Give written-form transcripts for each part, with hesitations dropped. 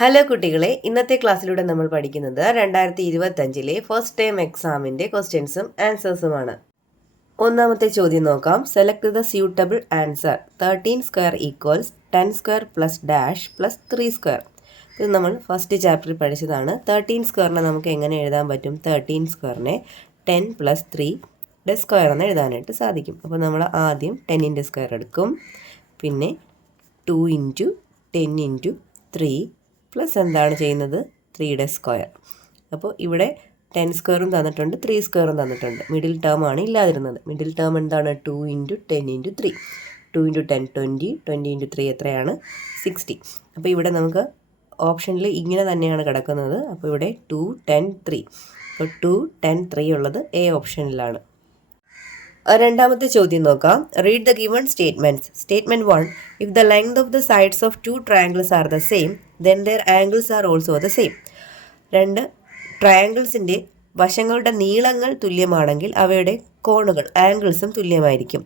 Hello കുട്ടികളെ, ഇന്നത്തെ ക്ലാസ്സിലൂടെ നമ്മൾ പഠിക്കുന്നത് 2025 ഫസ്റ്റ് ടൈം എക്സാമിൻ്റെ ക്വസ്റ്റ്യൻസും ആൻസേഴ്സുമാണ്. ഒന്നാമത്തെ ചോദ്യം നോക്കാം. Select the suitable answer. 13² equals 10² plus dash plus 3². ഇത് നമ്മൾ ഫസ്റ്റ് ചാപ്റ്ററിൽ പഠിച്ചതാണ്. 13² നമുക്ക് എങ്ങനെ എഴുതാൻ പറ്റും? 13² 10 പ്ലസ് 3 സ്ക്വയർ എന്ന് എഴുതാനായിട്ട് സാധിക്കും. അപ്പോൾ നമ്മൾ ആദ്യം 10 സ്ക്വയർ എടുക്കും, പിന്നെ 2 ഇൻറ്റു 10 ഇൻറ്റു 3 പ്ലസ് എന്താണ് ചെയ്യുന്നത്? 3 സ്ക്വയർ. അപ്പോൾ ഇവിടെ 10 സ്ക്വയറും തന്നിട്ടുണ്ട്, 3 സ്ക്വയറും തന്നിട്ടുണ്ട്. മിഡിൽ ടേം ആണ് ഇല്ലാതിരുന്നത്. മിഡിൽ ടേം എന്താണ്? 2 ഇൻറ്റു 10 ഇൻറ്റു 3. 2 ഇൻറ്റു 10 20, 20 ഇൻറ്റു 3 എത്രയാണ്? 60. അപ്പോൾ ഇവിടെ നമുക്ക് ഓപ്ഷനിൽ ഇങ്ങനെ തന്നെയാണ് കിടക്കുന്നത്. അപ്പോൾ ഇവിടെ 2 10 3. അപ്പോൾ 2 10 3 ഉള്ളത് എ ഓപ്ഷനിലാണ്. രണ്ടാമത്തെ ചോദ്യം നോക്കാം. Read the given statements. Statement 1. If the length of the sides of 2 triangles are the same then their angles are also the same. രണ്ട് ട്രയാങ്കിൾസിൻ്റെ വശങ്ങളുടെ നീളങ്ങൾ തുല്യമാണെങ്കിൽ അവയുടെ കോണുകൾ ആംഗിൾസും തുല്യമായിരിക്കും.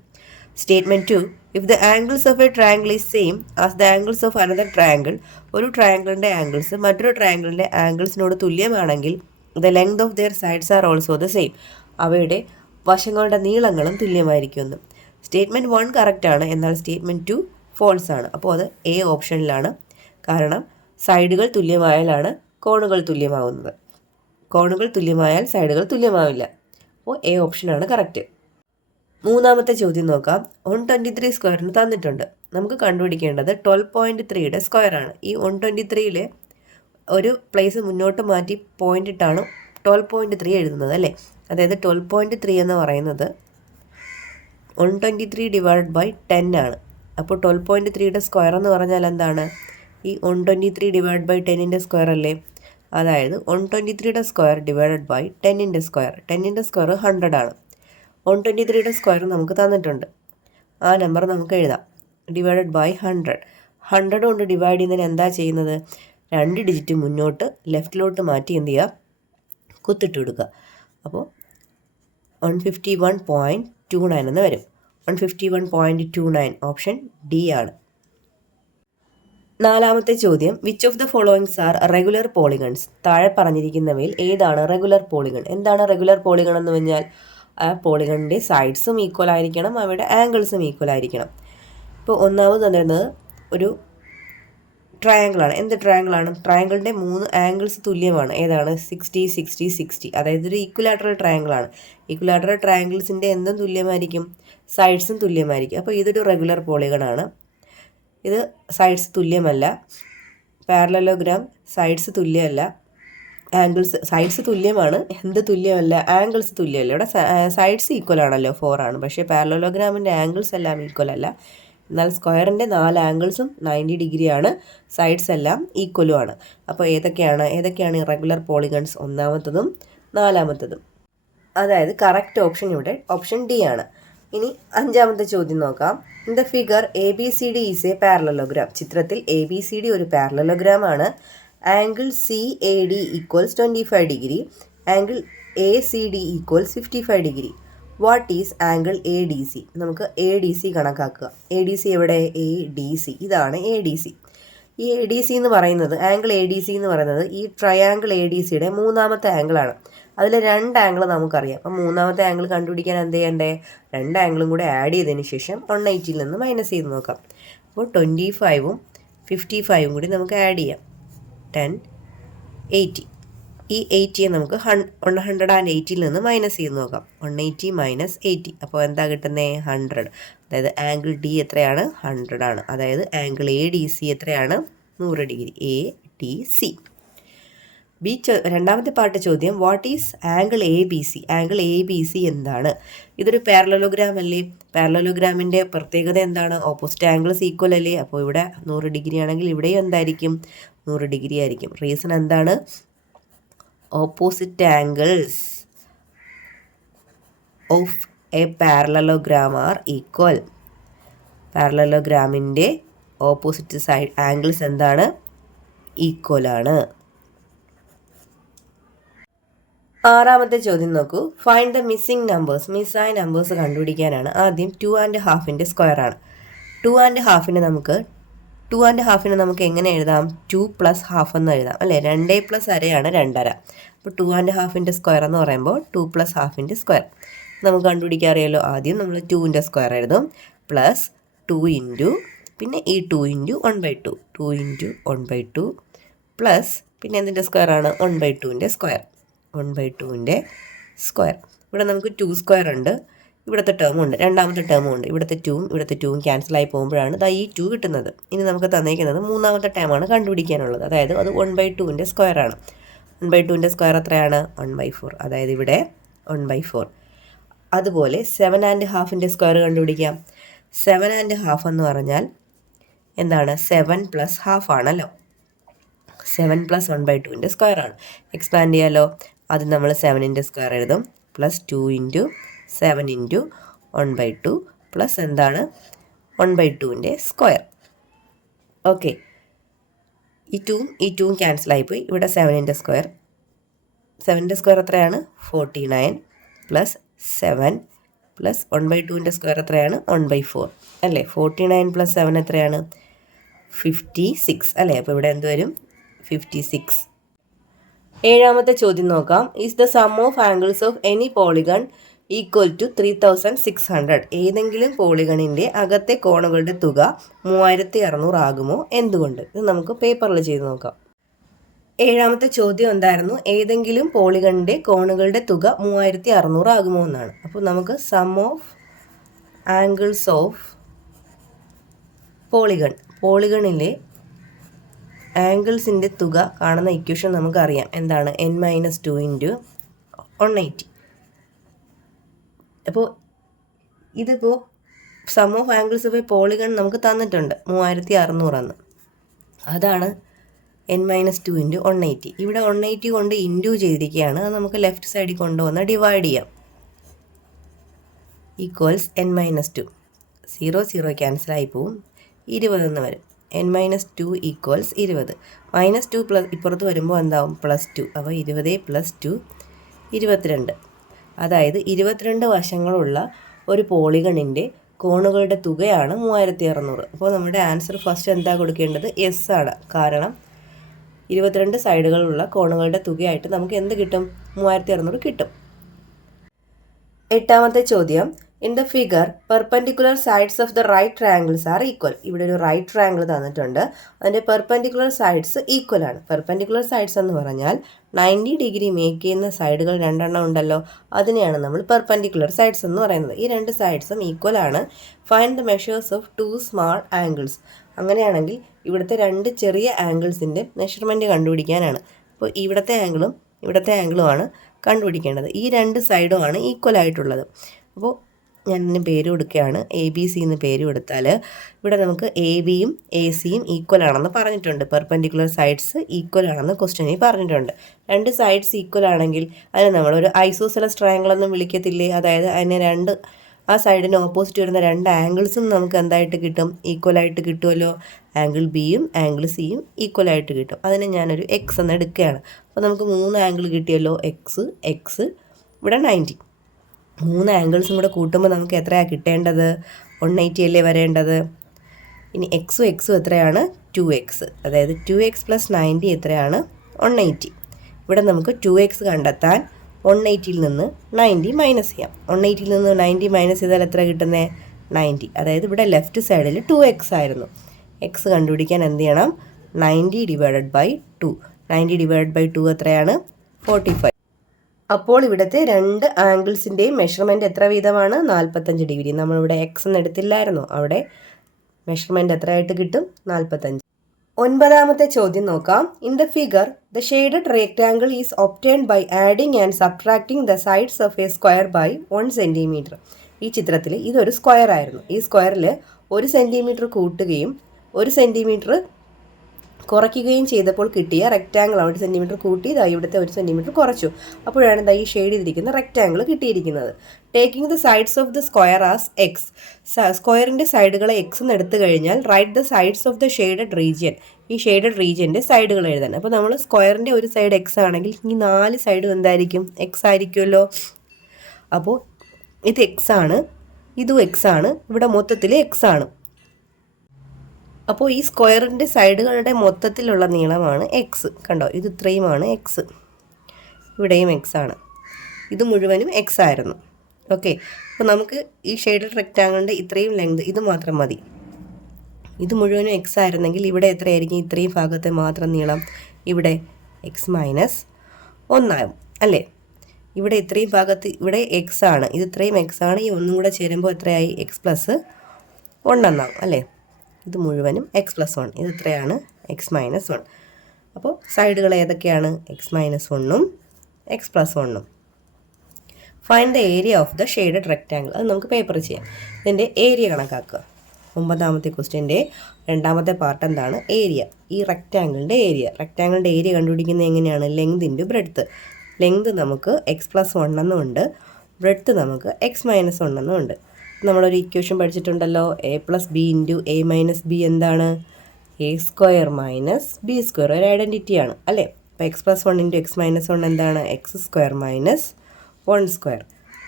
Statement 2. If the angles of a triangle is same as the angles of another triangle. ഒരു ട്രയാങ്കിളിൻ്റെ ആംഗിൾസ് മറ്റൊരു ട്രയാങ്കിളിൻ്റെ ആംഗിൾസിനോട് തുല്യമാണെങ്കിൽ the length of their sides are also the same. അവയുടെ വശങ്ങളുടെ നീളങ്ങളും തുല്യമായിരിക്കുമെന്ന്. സ്റ്റേറ്റ്മെൻറ്റ് 1 കറക്റ്റാണ്, എന്നാൽ സ്റ്റേറ്റ്മെൻറ്റ് 2 ഫോൾസ് ആണ്. അപ്പോൾ അത് എ ഓപ്ഷനിലാണ്. കാരണം സൈഡുകൾ തുല്യമായാലാണ് കോണുകൾ തുല്യമാവുന്നത്. കോണുകൾ തുല്യമായാൽ സൈഡുകൾ തുല്യമാവില്ല. അപ്പോൾ എ ഓപ്ഷനാണ് കറക്റ്റ്. മൂന്നാമത്തെ ചോദ്യം നോക്കാം. 123 സ്ക്വയറിന് തന്നിട്ടുണ്ട്. നമുക്ക് കണ്ടുപിടിക്കേണ്ടത് 12.3 സ്ക്വയറാണ്. ഈ 123ൽ ഒരു പ്ലേസ് മുന്നോട്ട് മാറ്റി പോയിന്റ് ഇട്ടാണ് 12.3 എഴുതുന്നത് അല്ലേ. അതായത് 12.3 എന്ന് പറയുന്നത് 123 ഡിവൈഡ് ബൈ 10 ആണ്. അപ്പോൾ 12.3 സ്ക്വയർ എന്ന് പറഞ്ഞാൽ എന്താണ്? ഈ 123 ഡിവൈഡ് ബൈ 10 സ്ക്വയർ അല്ലേ. അതായത് 123 square divided by 10 square. 10 square 100 ആണ്. 123 സ്ക്വയർ നമുക്ക് തന്നിട്ടുണ്ട്. ആ നമ്പർ നമുക്ക് എഴുതാം. Divided by 100. 100 കൊണ്ട് ഡിവൈഡ് ചെയ്യുന്നതിന് എന്താ ചെയ്യുന്നത്? 2 ഡിജിറ്റ് മുന്നോട്ട് ലെഫ്റ്റിലോട്ട് മാറ്റി എന്ത് ചെയ്യുക? കുത്തിട്ട് കൊടുക്കുക. അപ്പോൾ 151.29 എന്ന് വരും. 151.29 ഓപ്ഷൻ ഡി ആണ്. നാലാമത്തെ ചോദ്യം. Which of the followings are regular polygons. താഴെ പറഞ്ഞിരിക്കുന്നവയിൽ ഏതാണ് റെഗുലർ പോളിഗൺ? എന്താണ് റെഗുലർ പോളിഗൺ എന്ന് പറഞ്ഞാൽ ആ പോളിഗണിൻ്റെ സൈഡ്സും ഈക്വൽ ആയിരിക്കണം, അവയുടെ ആംഗിൾസും ഈക്വൽ ആയിരിക്കണം. ഇപ്പോൾ ഒന്നാമത് തരുന്നത് ഒരു ട്രയാങ്കിളാണ്. എന്ത് ട്രയാങ്കിളാണ്? ട്രയാങ്കിളിൻ്റെ 3 ആംഗിൾസ് തുല്യമാണ്. ഏതാണ്? 60 60 60. അതായത് ഒരു ഈക്വലാറ്ററൽ ട്രയാങ്കിളാണ്. ഈക്വലാറ്ററൽ ട്രയാങ്കിൾസിൻ്റെ എന്തും തുല്യമായിരിക്കും? സൈഡ്സും തുല്യമായിരിക്കും. അപ്പോൾ ഇതൊരു റെഗുലർ പോളിഗണാണ്. ഇത് സൈഡ്സ് തുല്യമല്ല. പാരലലോഗ്രാം സൈഡ്സ് തുല്യമല്ല, ആംഗിൾസ് സൈഡ്സ് തുല്യമാണ്. എന്ത് തുല്യമല്ല? ആംഗിൾസ് തുല്യമല്ല. ഇവിടെ സൈഡ്സ് ഈക്വൽ ആണല്ലോ, 4 ആണ്. പക്ഷേ പാരലലോഗ്രാമിൻ്റെ ആംഗിൾസ് എല്ലാം ഈക്വൽ അല്ല. എന്നാൽ സ്ക്വയറിൻ്റെ 4 ആംഗിൾസും 90 ഡിഗ്രിയാണ്, സൈഡ്സ് എല്ലാം ഈക്വലും ആണ്. അപ്പോൾ ഏതൊക്കെയാണ് ഇറഗുലർ പോളിഗൺസ്? ഒന്നാമത്തതും നാലാമത്തതും. അതായത് കറക്റ്റ് ഓപ്ഷൻ ഇവിടെ ഓപ്ഷൻ ഡി ആണ്. ഇനി അഞ്ചാമത്തെ ചോദ്യം നോക്കാം. In the figure ABCD is A parallelogram. ചിത്രത്തിൽ ABCD ഒരു പാരലലോഗ്രാം ആണ്. Angle CAD equals 25 degree. Angle ACD equals 55 degree. What is angle ADC? നമുക്ക് ADC കണക്കാക്കുക. ADC എവിടെ? ADC. ഇതാണ് ADC. ഈ ADC എന്ന് പറയുന്നത്, ആംഗിൾ ADC എന്ന് പറയുന്നത് ഈ ട്രയാംഗിൾ ADCയുടെ മൂന്നാമത്തെ ആംഗിളാണ്. അതിൽ 2 ആംഗിൾ നമുക്കറിയാം. അപ്പം മൂന്നാമത്തെ ആംഗിൾ കണ്ടുപിടിക്കാൻ എന്ത് ചെയ്യണ്ടേ? 2 ആംഗിളും കൂടെ ആഡ് ചെയ്തതിന് ശേഷം 180 നിന്ന് മൈനസ് ചെയ്ത് നോക്കാം. അപ്പോൾ 25ഉം 55ഉം കൂടി നമുക്ക് ആഡ് ചെയ്യാം. 10 80. ഈ 80യെ നമുക്ക് 180 നിന്ന് മൈനസ് ചെയ്ത് നോക്കാം. 180 മൈനസ് 80. അപ്പോൾ എന്താ കിട്ടുന്നത്? 100. അതായത് ആംഗിൾ ഡി എത്രയാണ്? 100 ആണ്. അതായത് ആംഗിൾ ADC എത്രയാണ്? 100 ഡിഗ്രി. ADC. രണ്ടാമത്തെ പാർട്ട് ചോദ്യം. What is angle ABC? Angle ABC എന്താണ്? ഇതൊരു പാരലലോഗ്രാം അല്ലേ. പാരലലോഗ്രാമിൻ്റെ പ്രത്യേകത എന്താണ്? ഓപ്പോസിറ്റ് ആംഗിൾസ് ഈക്വൽ അല്ലേ. അപ്പോൾ ഇവിടെ 100 ഡിഗ്രി ആണെങ്കിൽ ഇവിടെയും എന്തായിരിക്കും? 100 ഡിഗ്രി ആയിരിക്കും. റീസൺ എന്താണ്? Opposite angles of a parallelogram are equal. പാരലലോഗ്രാമിൻ്റെ ഓപ്പോസിറ്റ് സൈഡ് ആംഗിൾസ് എന്താണ്? ഈക്വൽ ആണ്. ആറാമത്തെ ചോദ്യം നോക്കൂ. Find the missing numbers. മിസ്സായ നമ്പേഴ്സ് കണ്ടുപിടിക്കാനാണ്. ആദ്യം 2 1/2 സ്ക്വയർ ആണ്. 2 1/2 നമുക്ക് 2.5 നമുക്ക് എങ്ങനെ എഴുതാം? 2 + ½ എന്ന് എഴുതാം അല്ലേ? 2 + അരയാണ് 2.5. അപ്പോൾ 2.5 സ്ക്വയർ എന്ന് പറയുമ്പോൾ 2 + ½ സ്ക്വയർ നമുക്ക് കണ്ടുപിടിക്കാൻ അറിയാമല്ലോ. ആദ്യം നമ്മൾ 2 സ്ക്വയർ എഴുതും പ്ലസ് 2 പിന്നെ ഈ 2 × 1/2 2 × 1/2 പ്ലസ് പിന്നെ എന്തിൻ്റെ സ്ക്വയറാണ്? 1/2 സ്ക്വയർ 1/2 സ്ക്വയർ. ഇവിടെ നമുക്ക് 2 സ്ക്വയർ ഉണ്ട്, ഇവിടുത്തെ ടേമും ഉണ്ട്, രണ്ടാമത്തെ ടേമും ഉണ്ട്. ഇവിടുത്തെ 2ഉം ഇവിടുത്തെ 2ഉം ക്യാൻസലായി പോകുമ്പോഴാണ് ഈ 2 കിട്ടുന്നത്. ഇനി നമുക്ക് തന്നിരിക്കുന്നത് മൂന്നാമത്തെ ടേമാണ് കണ്ടുപിടിക്കാനുള്ളത്. അതായത് അത് 1/2 സ്ക്വയറാണ്. 1/2 സ്ക്വയർ എത്രയാണ്? 1/4. അതായത് ഇവിടെ 1/4. അതുപോലെ 7.5 സ്ക്വയർ കണ്ടുപിടിക്കാം. 7.5 എന്ന് പറഞ്ഞാൽ എന്താണ്? 7 + ½ ആണല്ലോ. 7 + 1/2 സ്ക്വയറാണ്. എക്സ്പാൻഡ് ചെയ്യാമല്ലോ. അത് നമ്മൾ 7 സ്ക്വയർ എഴുതും പ്ലസ് 2 × 7 × 1/2 പ്ലസ് എന്താണ്? 1/2 സ്ക്വയർ. ഓക്കെ, ഈ 2ഉം ക്യാൻസലായിപ്പോയി. ഇവിടെ 7 സ്ക്വയർ. 7 സ്ക്വയർ എത്രയാണ്? 49 പ്ലസ് 7 പ്ലസ് 1/2 സ്ക്വയർ എത്രയാണ്? 1/4 അല്ലേ? 49 + 7 എത്രയാണ്? 56 അല്ലേ? അപ്പോൾ ഇവിടെ എന്ത് വരും? 56. ഏഴാമത്തെ ചോദ്യം നോക്കാം. Is the sum of angles of any polygon equal to 3600? ഏതെങ്കിലും പോളിഗണിൻ്റെ അകത്തെ കോണുകളുടെ തുക 3600 ആകുമോ? എന്തുകൊണ്ട്? ഇത് നമുക്ക് പേപ്പറിൽ ചെയ്ത് നോക്കാം. ഏഴാമത്തെ ചോദ്യം എന്തായിരുന്നു? ഏതെങ്കിലും പോളിഗണിൻ്റെ കോണുകളുടെ തുക 3600 ആകുമോ എന്നാണ്. അപ്പോൾ നമുക്ക് സം ഓഫ് ആംഗിൾസ് ഓഫ് പോളിഗണിലെ ആംഗിൾസിൻ്റെ തുക കാണുന്ന ഇക്വേഷൻ നമുക്കറിയാം. എന്താണ്? n-2 × 180. അപ്പോൾ ഇതിപ്പോൾ sum of angles of a polygon നമുക്ക് തന്നിട്ടുണ്ട് 3600 എന്ന്. അതാണ് n-2 × 180. ഇവിടെ 180 കൊണ്ട് ഇൻറ്റു ചെയ്തിരിക്കുകയാണ്. അത് നമുക്ക് ലെഫ്റ്റ് സൈഡിൽ കൊണ്ടുവന്ന് ഡിവൈഡ് ചെയ്യാം. Equals n-2. 0 0 ക്യാൻസലായി പോവും. 20 എന്ന് വരും. n-2 equals 20. -2 പ്ലസ് ഇപ്പുറത്ത് വരുമ്പോൾ എന്താവും? +2. അപ്പോൾ 20 + 2 22. അതായത് 22 വശങ്ങളുള്ള ഒരു പോളിഗണിൻ്റെ കോണുകളുടെ തുകയാണ് 3600. അപ്പോൾ നമ്മുടെ ആൻസർ ഫസ്റ്റ് എന്താ കൊടുക്കേണ്ടത്? എസ് ആണ്. കാരണം 22 സൈഡുകളുള്ള കോണുകളുടെ തുകയായിട്ട് നമുക്ക് എന്ത് കിട്ടും? 3600 കിട്ടും. എട്ടാമത്തെ ചോദ്യം. In the figure perpendicular sides of the right triangles are equal. ഇവിടെ ഒരു റൈറ്റ് ട്രയാങ്കിൾ തന്നിട്ടുണ്ട്. അതിൻ്റെ പെർപെൻഡിക്കുലർ സൈഡ്സ് ഈക്വൽ ആണ്. പെർപെൻഡിക്കുലർ സൈഡ്സ് എന്ന് പറഞ്ഞാൽ 90 ഡിഗ്രി മേക്ക് ചെയ്യുന്ന സൈഡുകൾ രണ്ടെണ്ണം ഉണ്ടല്ലോ, അതിനെയാണ് നമ്മൾ പെർപെൻഡിക്കുലർ സൈഡ്സ് എന്ന് പറയുന്നത്. ഈ രണ്ട് സൈഡ്സും ഈക്വൽ ആണ്. Find the measures of 2 small angles. അങ്ങനെയാണെങ്കിൽ ഇവിടുത്തെ രണ്ട് ചെറിയ ആംഗിൾസിൻ്റെ മെഷർമെൻറ്റ് കണ്ടുപിടിക്കാനാണ്. അപ്പോൾ ഇവിടുത്തെ ആംഗിളുമാണ് കണ്ടുപിടിക്കേണ്ടത്. ഈ രണ്ട് സൈഡുമാണ് ഈക്വൽ ആയിട്ടുള്ളത്. അപ്പോൾ ഞാൻ ഇതിന് പേര് കൊടുക്കുകയാണ്. ABC എന്ന് പേര് കൊടുത്താൽ ഇവിടെ നമുക്ക് ABയും ACയും ഈക്വൽ ആണെന്ന് പറഞ്ഞിട്ടുണ്ട്. പെർപെൻഡിക്കുലർ സൈഡ്സ് ഈക്വൽ ആണെന്ന് ക്വസ്റ്റ്യനിൽ പറഞ്ഞിട്ടുണ്ട്. രണ്ട് സൈഡ്സ് ഈക്വൽ ആണെങ്കിൽ അതിനെ നമ്മളൊരു ഐസോസെലസ് ട്രയാങ്കിൾ എന്ന് വിളിക്കത്തില്ലേ? അതായത് അതിനെ ആ സൈഡിന് ഓപ്പോസിറ്റ് വരുന്ന രണ്ട് ആംഗിൾസും നമുക്ക് എന്തായിട്ട് കിട്ടും? ഈക്വലായിട്ട് കിട്ടുമല്ലോ. ആംഗിൾ Bയും ആംഗിൾ Cയും ഈക്വലായിട്ട് കിട്ടും. അതിനെ ഞാനൊരു X എന്ന് എടുക്കുകയാണ്. അപ്പോൾ നമുക്ക് 3 ആംഗിൾ കിട്ടിയല്ലോ. X ഇവിടെ 90. 3 ആംഗിൾസും കൂടെ കൂട്ടുമ്പോൾ നമുക്ക് എത്രയാണ് കിട്ടേണ്ടത്? 180 അല്ലേ വരേണ്ടത്. ഇനി എക്സും എത്രയാണ്? 2x. അതായത് 2x + 90 എത്രയാണ്? 180. ഇവിടെ നമുക്ക് 2x കണ്ടെത്താൻ 180യിൽ നിന്ന് 90 മൈനസ് ചെയ്യാം. 180യിൽ നിന്ന് 90 മൈനസ് ചെയ്താൽ എത്ര കിട്ടുന്നത്? 90. അതായത് ഇവിടെ ലെഫ്റ്റ് സൈഡിൽ 2x ആയിരുന്നു. x കണ്ടുപിടിക്കാൻ എന്ത് ചെയ്യണം? 90 / 2. 90 / 2 എത്രയാണ്? 45. അപ്പോൾ ഇവിടുത്തെ രണ്ട് ആംഗിൾസിൻ്റെയും മെഷർമെൻറ്റ് എത്ര വീതമാണ്? 45 ഡിഗ്രി. നമ്മളിവിടെ എക്സ് എന്ന് എടുത്തില്ലായിരുന്നു. അവിടെ മെഷർമെൻറ്റ് എത്രയായിട്ട് കിട്ടും? 45. ഒൻപതാമത്തെ ചോദ്യം നോക്കാം. In the figure the shaded rectangle is obtained by adding and subtracting the sides of a square by 1 centimetre. ഈ ചിത്രത്തിൽ ഇതൊരു സ്ക്വയർ ആയിരുന്നു. ഈ സ്ക്വയറിൽ 1 സെൻറ്റിമീറ്റർ കൂട്ടുകയും 1 സെൻറ്റിമീറ്റർ കുറയ്ക്കുകയും ചെയ്തപ്പോൾ കിട്ടിയ റെക്റ്റാങ്കിൾ 1 സെൻറ്റിമീറ്റർ കൂട്ടി ഇവിടുത്തെ 1 സെൻറ്റിമീറ്റർ കുറച്ചു. അപ്പോഴാണ് ഈ ഷെയ്ഡ് ചെയ്തിരിക്കുന്ന റെക്റ്റാങ്കിൾ കിട്ടിയിരിക്കുന്നത്. Taking the sides of the square as X. സ്ക്വയറിൻ്റെ സൈഡുകളെ എക്സ് എന്ന് എടുത്തു കഴിഞ്ഞാൽ write the sides of the shaded region. ഈ ഷെയ്ഡഡ് റീജിയൻ്റെ സൈഡുകൾ എഴുതാൻ. അപ്പോൾ നമ്മൾ സ്ക്വയറിൻ്റെ ഒരു സൈഡ് എക്സ് ആണെങ്കിൽ ഈ 4 സൈഡും എന്തായിരിക്കും? എക്സ് ആയിരിക്കുമല്ലോ. അപ്പോൾ ഇത് എക്സ് ആണ്, ഇതും എക്സ് ആണ്, ഇവിടെ മൊത്തത്തിൽ എക്സ് ആണ്. അപ്പോൾ ഈ സ്ക്വയറിൻ്റെ സൈഡുകളുടെ മൊത്തത്തിലുള്ള നീളമാണ് എക്സ്. കണ്ടോ, ഇത് ഇത്രയുമാണ് എക്സ്, ഇവിടെയും എക്സ് ആണ്, ഇത് മുഴുവനും എക്സ് ആയിരുന്നു. ഓക്കെ, അപ്പോൾ നമുക്ക് ഈ ഷെയ്ഡഡ് റെക്റ്റാങ്കിളിൻ്റെ ഇത്രയും ലെങ്ത് ഇത് മാത്രം മതി. ഇത് മുഴുവനും എക്സ് ആയിരുന്നെങ്കിൽ ഇവിടെ എത്രയായിരിക്കും? ഇത്രയും ഭാഗത്തെ മാത്രം നീളം ഇവിടെ എക്സ് മൈനസ് 1 ആകും അല്ലേ? ഇവിടെ ഇത്രയും ഭാഗത്ത് ഇവിടെ എക്സ് ആണ്, ഇത് ഇത്രയും എക്സ് ആണ്, ഈ ഒന്നും കൂടെ ചേരുമ്പോൾ എത്രയായി? എക്സ് പ്ലസ് 1 എന്നാകും അല്ലേ? ഇത് മുഴുവനും എക്സ് പ്ലസ് 1, ഇത് എത്രയാണ്? X minus 1. അപ്പോൾ സൈഡുകൾ ഏതൊക്കെയാണ്? എക്സ് മൈനസ് 1ഉം എക്സ് പ്ലസ് 1ഉം. Find the area of the shaded rectangle. അത് നമുക്ക് പേപ്പർ ചെയ്യാം. ഇതിൻ്റെ ഏരിയ കണക്കാക്കുക. 9ാമത്തെ ക്വസ്റ്റ്യൻ്റെ 2ാമത്തെ പാർട്ട് എന്താണ്? ഏരിയ. ഈ റെക്റ്റാങ്കിളിൻ്റെ ഏരിയ. റെക്റ്റാങ്കിളിൻ്റെ ഏരിയ കണ്ടുപിടിക്കുന്നത് എങ്ങനെയാണ്? Length into breadth. ലെങ്ത് നമുക്ക് എക്സ് പ്ലസ് 1 എന്നുമുണ്ട്, ബ്രെഡ്ത്ത് നമുക്ക് എക്സ് മൈനസ് 1 എന്നുമുണ്ട്. നമ്മളൊരു ഇക്വേഷൻ പഠിച്ചിട്ടുണ്ടല്ലോ, A plus B into A minus B എന്താണ്? A square minus B square. ഒരു ഐഡൻറ്റിറ്റിയാണ് അല്ലേ? അപ്പോൾ X plus 1 into X minus 1 എന്താണ്? X square minus 1 square.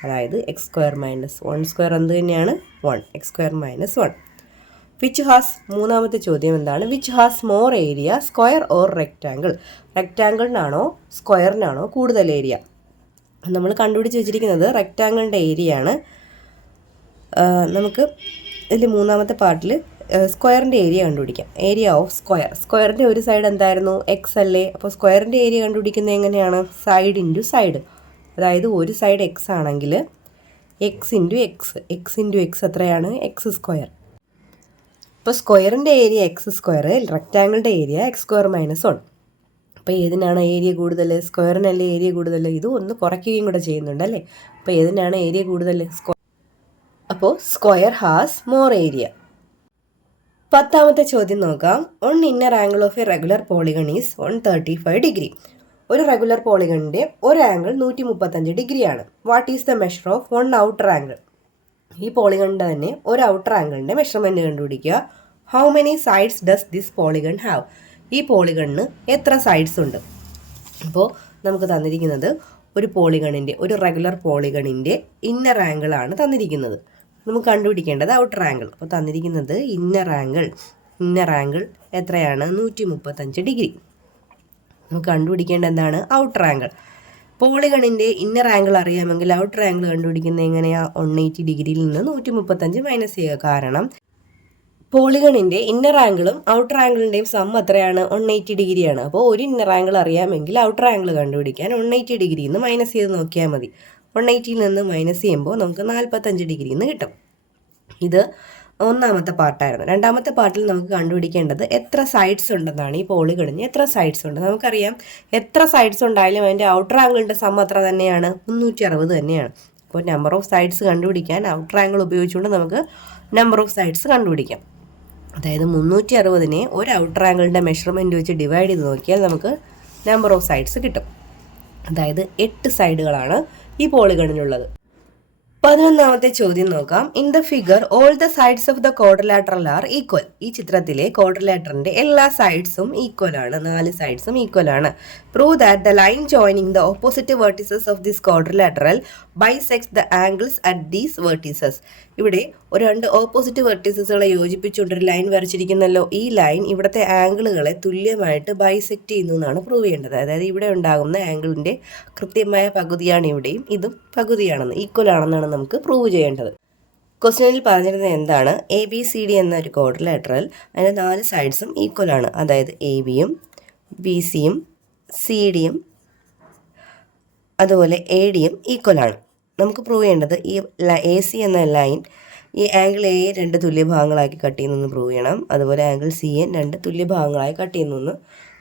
അതായത് എക്സ് സ്ക്വയർ മൈനസ് 1 സ്ക്വയർ എന്ത് തന്നെയാണ്? 1. X square minus 1. Which has, 3ാമത്തെ ചോദ്യം എന്താണ്? Which has more area, square or rectangle? റെക്റ്റാങ്കിളിനാണോ സ്ക്വയറിനാണോ കൂടുതൽ ഏരിയ? നമ്മൾ കണ്ടുപിടിച്ച് വെച്ചിരിക്കുന്നത് റെക്റ്റാങ്കിളിൻ്റെ ഏരിയ ആണ്. നമുക്ക് ഇതിൽ 3ാമത്തെ പാർട്ടിൽ സ്ക്വയറിൻ്റെ ഏരിയ കണ്ടുപിടിക്കാം. Area of square. സ്ക്വയറിൻ്റെ ഒരു സൈഡ് എന്തായിരുന്നു? എക്സ് അല്ലേ? അപ്പോൾ സ്ക്വയറിൻ്റെ ഏരിയ കണ്ടുപിടിക്കുന്നത് എങ്ങനെയാണ്? Side into side. അതായത് ഒരു സൈഡ് എക്സ് ആണെങ്കിൽ X into X, X into X എത്രയാണ്? X square. ഇപ്പോൾ സ്ക്വയറിൻ്റെ ഏരിയ എക്സ് സ്ക്വയർ, റെക്റ്റാങ്കിളിൻ്റെ ഏരിയ എക്സ് സ്ക്വയർ മൈനസ് 1. അപ്പോൾ ഏതിനാണ് ഏരിയ കൂടുതൽ? സ്ക്വയറിനല്ലേ ഏരിയ കൂടുതൽ? ഇത് ഒന്ന് കുറയ്ക്കുകയും കൂടെ ചെയ്യുന്നുണ്ട് അല്ലേ? അപ്പോൾ ഏതിനാണ് ഏരിയ കൂടുതൽ? അപ്പോൾ സ്ക്വയർ ഹാസ് മോർ ഏരിയ. 10ാമത്തെ ചോദ്യം നോക്കാം. 1 inner angle of A regular polygon is 135 degree. ഒരു റെഗുലർ പോളിഗണിൻ്റെ ഒരു ആംഗിൾ 135 ഡിഗ്രിയാണ്. What is the measure of 1 outer angle? ഈ പോളിഗണിൻ്റെ തന്നെ ഒരു ഔട്ടർ ആംഗിളിൻ്റെ മെഷർമെൻറ്റ് കണ്ടുപിടിക്കുക. How many sides does this polygon have? ഈ പോളിഗണിന് എത്ര സൈഡ്സ് ഉണ്ട്? അപ്പോൾ നമുക്ക് തന്നിരിക്കുന്നത് ഒരു പോളിഗണിൻ്റെ, ഒരു റെഗുലർ പോളിഗണിൻ്റെ ഇന്നർ ആംഗിളാണ് തന്നിരിക്കുന്നത്. നമുക്ക് കണ്ടുപിടിക്കേണ്ടത് ഔട്ടർ ആംഗിൾ. അപ്പോൾ തന്നിരിക്കുന്നത് ഇന്നർ ആംഗിൾ എത്രയാണ്? 135 ഡിഗ്രി. നമുക്ക് കണ്ടുപിടിക്കേണ്ടത് എന്താണ്? Outer angle. പോളിഗണിൻ്റെ ഇന്നർ ആംഗിൾ അറിയാമെങ്കിൽ ഔട്ടർ ആംഗിൾ കണ്ടുപിടിക്കുന്നത് എങ്ങനെയാണ്? 180 ഡിഗ്രിയിൽ നിന്ന് 135 മൈനസ് ചെയ്യുക. കാരണം പോളിഗണിൻ്റെ ഇന്നർ ആംഗിളും ഔട്ടർ ആംഗിളിൻ്റെയും സം എത്രയാണ്? 180 ഡിഗ്രിയാണ്. അപ്പോൾ ഒരു ഇന്നർ ആംഗിൾ അറിയാമെങ്കിൽ ഔട്ടർ ആംഗിൾ കണ്ടുപിടിക്കാൻ 180 ഡിഗ്രിയിൽ നിന്ന് മൈനസ് ചെയ്ത് നോക്കിയാൽ മതി. 180യിൽ നിന്ന് മൈനസ് ചെയ്യുമ്പോൾ നമുക്ക് 45 ഡിഗ്രിയിൽ നിന്ന് കിട്ടും. ഇത് 1ാമത്തെ പാർട്ടായിരുന്നു. 2ാമത്തെ പാർട്ടിൽ നമുക്ക് കണ്ടുപിടിക്കേണ്ടത് എത്ര സൈഡ്സ് ഉണ്ടെന്നാണ്. ഈ പോളിഗണിന് എത്ര സൈഡ്സ് ഉണ്ട്? നമുക്കറിയാം എത്ര സൈഡ്സ് ഉണ്ടായാലും അതിൻ്റെ ഔട്ടർ ആംഗിളിൻ്റെ സം എത്ര തന്നെയാണ്? 360 തന്നെയാണ്. അപ്പോൾ നമ്പർ ഓഫ് സൈഡ്സ് കണ്ടുപിടിക്കാൻ ഔട്ടർ ആംഗിൾ ഉപയോഗിച്ചുകൊണ്ട് നമുക്ക് നമ്പർ ഓഫ് സൈഡ്സ് കണ്ടുപിടിക്കാം. അതായത് 360നെ ഒരു ഔട്ടർ ആംഗിളിൻ്റെ മെഷർമെൻറ്റ് വെച്ച് ഡിവൈഡ് ചെയ്ത് നോക്കിയാൽ നമുക്ക് നമ്പർ ഓഫ് സൈഡ്സ് കിട്ടും. അതായത് 8 സൈഡുകളാണ് ഈ പോളിഗണിനുള്ളത്. 11ാമത്തെ ചോദ്യം നോക്കാം. In the figure all the sides of the quadrilateral are equal. ഈ ചിത്രത്തിലെ ക്വാഡ്രിലാറ്ററിന്റെ എല്ലാ സൈഡ്സും ഈക്വൽ ആണ്, 4 സൈഡ്സും ഈക്വൽ ആണ്. Prove that the line joining the opposite vertices of this quadrilateral bisects the angles at these vertices. ഇവിടെ ഒരു 2 ഓപ്പോസിറ്റ് വെർട്ടിസസുകളെ യോജിപ്പിച്ചുകൊണ്ടൊരു ലൈൻ വരച്ചിരിക്കുന്നല്ലോ. ഈ ലൈൻ ഇവിടുത്തെ ആംഗിളുകളെ തുല്യമായിട്ട് ബൈസെക്ട് ചെയ്യുന്നു എന്നാണ് പ്രൂവ് ചെയ്യേണ്ടത്. അതായത് ഇവിടെ ഉണ്ടാകുന്ന ആംഗിളിന്റെ കൃത്യമായ പകുതിയാണ് ഇവിടെയും, ഇതും പകുതിയാണെന്ന്, ഈക്വൽ ആണെന്നാണ് നമുക്ക് പ്രൂവ് ചെയ്യേണ്ടത്. ക്വസ്റ്റ്യനിൽ പറഞ്ഞിരുന്നത് എന്താണ്? ABCD എന്ന ഒരു ക്വാഡ്രിലാറ്ററൽ, അതിൻ്റെ 4 സൈഡ്സും ഈക്വൽ ആണ്. അതായത് AB-യും BC-യും CD-യും അതുപോലെ AD-യും ഈക്വൽ ആണ്. നമുക്ക് പ്രൂവ് ചെയ്യേണ്ടത് ഈ AC എന്ന ലൈൻ ഈ ആംഗിൾ A 2 തുല്യ ഭാഗങ്ങളാക്കി കട്ട് ചെയ്യുന്നു പ്രൂവ് ചെയ്യണം. അതുപോലെ ആംഗിൾ CN 2 തുല്യ ഭാഗങ്ങളായി കട്ട് ചെയ്യുന്നു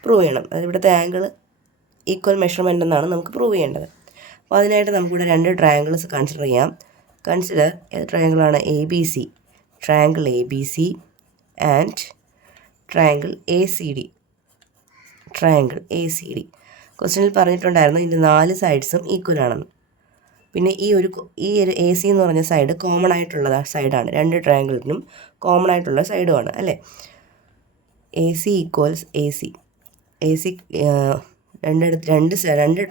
പ്രൂവ് ചെയ്യണം. അത് ഇവിടുത്തെ ആംഗിൾ ഈക്വൽ മെഷർമെൻ്റ് എന്നാണ് നമുക്ക് പ്രൂവ് ചെയ്യേണ്ടത്. അപ്പോൾ അതിനായിട്ട് നമുക്കിവിടെ 2 ട്രയാങ്കിൾസ് കൺസിഡർ ചെയ്യാം. കൺസിഡർ ഏത് ട്രയാങ്കിളാണ്? ABC, triangle ABC and triangle ACD. ക്വസ്റ്റ്യനിൽ പറഞ്ഞിട്ടുണ്ടായിരുന്നു ഇതിൻ്റെ 4 സൈഡ്സും ഈക്വൽ ആണെന്ന്. പിന്നെ ഈ ഒരു AC എന്ന് പറഞ്ഞ സൈഡ് കോമൺ ആയിട്ടുള്ള സൈഡാണ്, 2 ട്രയാങ്കിളിനും കോമൺ ആയിട്ടുള്ള സൈഡുമാണ് അല്ലേ? AC ഈക്വൽസ് AC രണ്ട്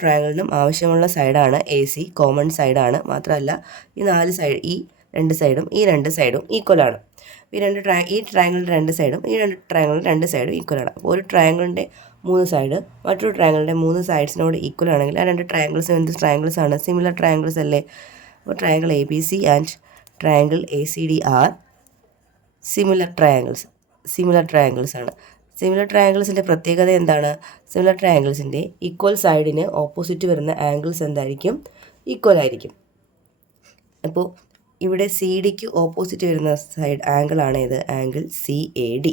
ട്രയാങ്കിളിനും ആവശ്യമുള്ള സൈഡാണ് AC, കോമൺ സൈഡാണ്. മാത്രമല്ല ഈ 4 സൈഡ്, ഈ രണ്ട് സൈഡും ഈക്വൽ ആണ്. ഈ ട്രയാങ്കിളിൻ്റെ രണ്ട് സൈഡും ഈ ട്രയാങ്കിളിൻ്റെ രണ്ട് സൈഡും ഈക്വൽ ആണ്. അപ്പോൾ ഒരു ട്രയാങ്കിളിൻ്റെ 3 സൈഡ് മറ്റൊരു ട്രയാങ്കിളിൻ്റെ 3 സൈഡ്സിനോട് ഈക്വൽ ആണെങ്കിൽ ആ രണ്ട് ട്രയാങ്കിൾസും എന്ത് ട്രയാങ്കിൾസ് ആണ്? സിമിലർ ട്രയാങ്കിൾസ് അല്ലേ? അപ്പോൾ triangle ABC and triangle ACD are similar triangles ആണ്. സിമിലർ ട്രയാങ്കിൾസിൻ്റെ പ്രത്യേകത എന്താണ്? സിമിലർ ട്രയാങ്കിൾസിൻ്റെ ഈക്വൽ സൈഡിന് ഓപ്പോസിറ്റ് വരുന്ന ആംഗിൾസ് എന്തായിരിക്കും? ഈക്വൽ ആയിരിക്കും. അപ്പോൾ ഇവിടെ CD-ക്ക് ഓപ്പോസിറ്റ് വരുന്ന സൈഡ് ആംഗിളാണ് ഇത്, ആംഗിൾ CAD.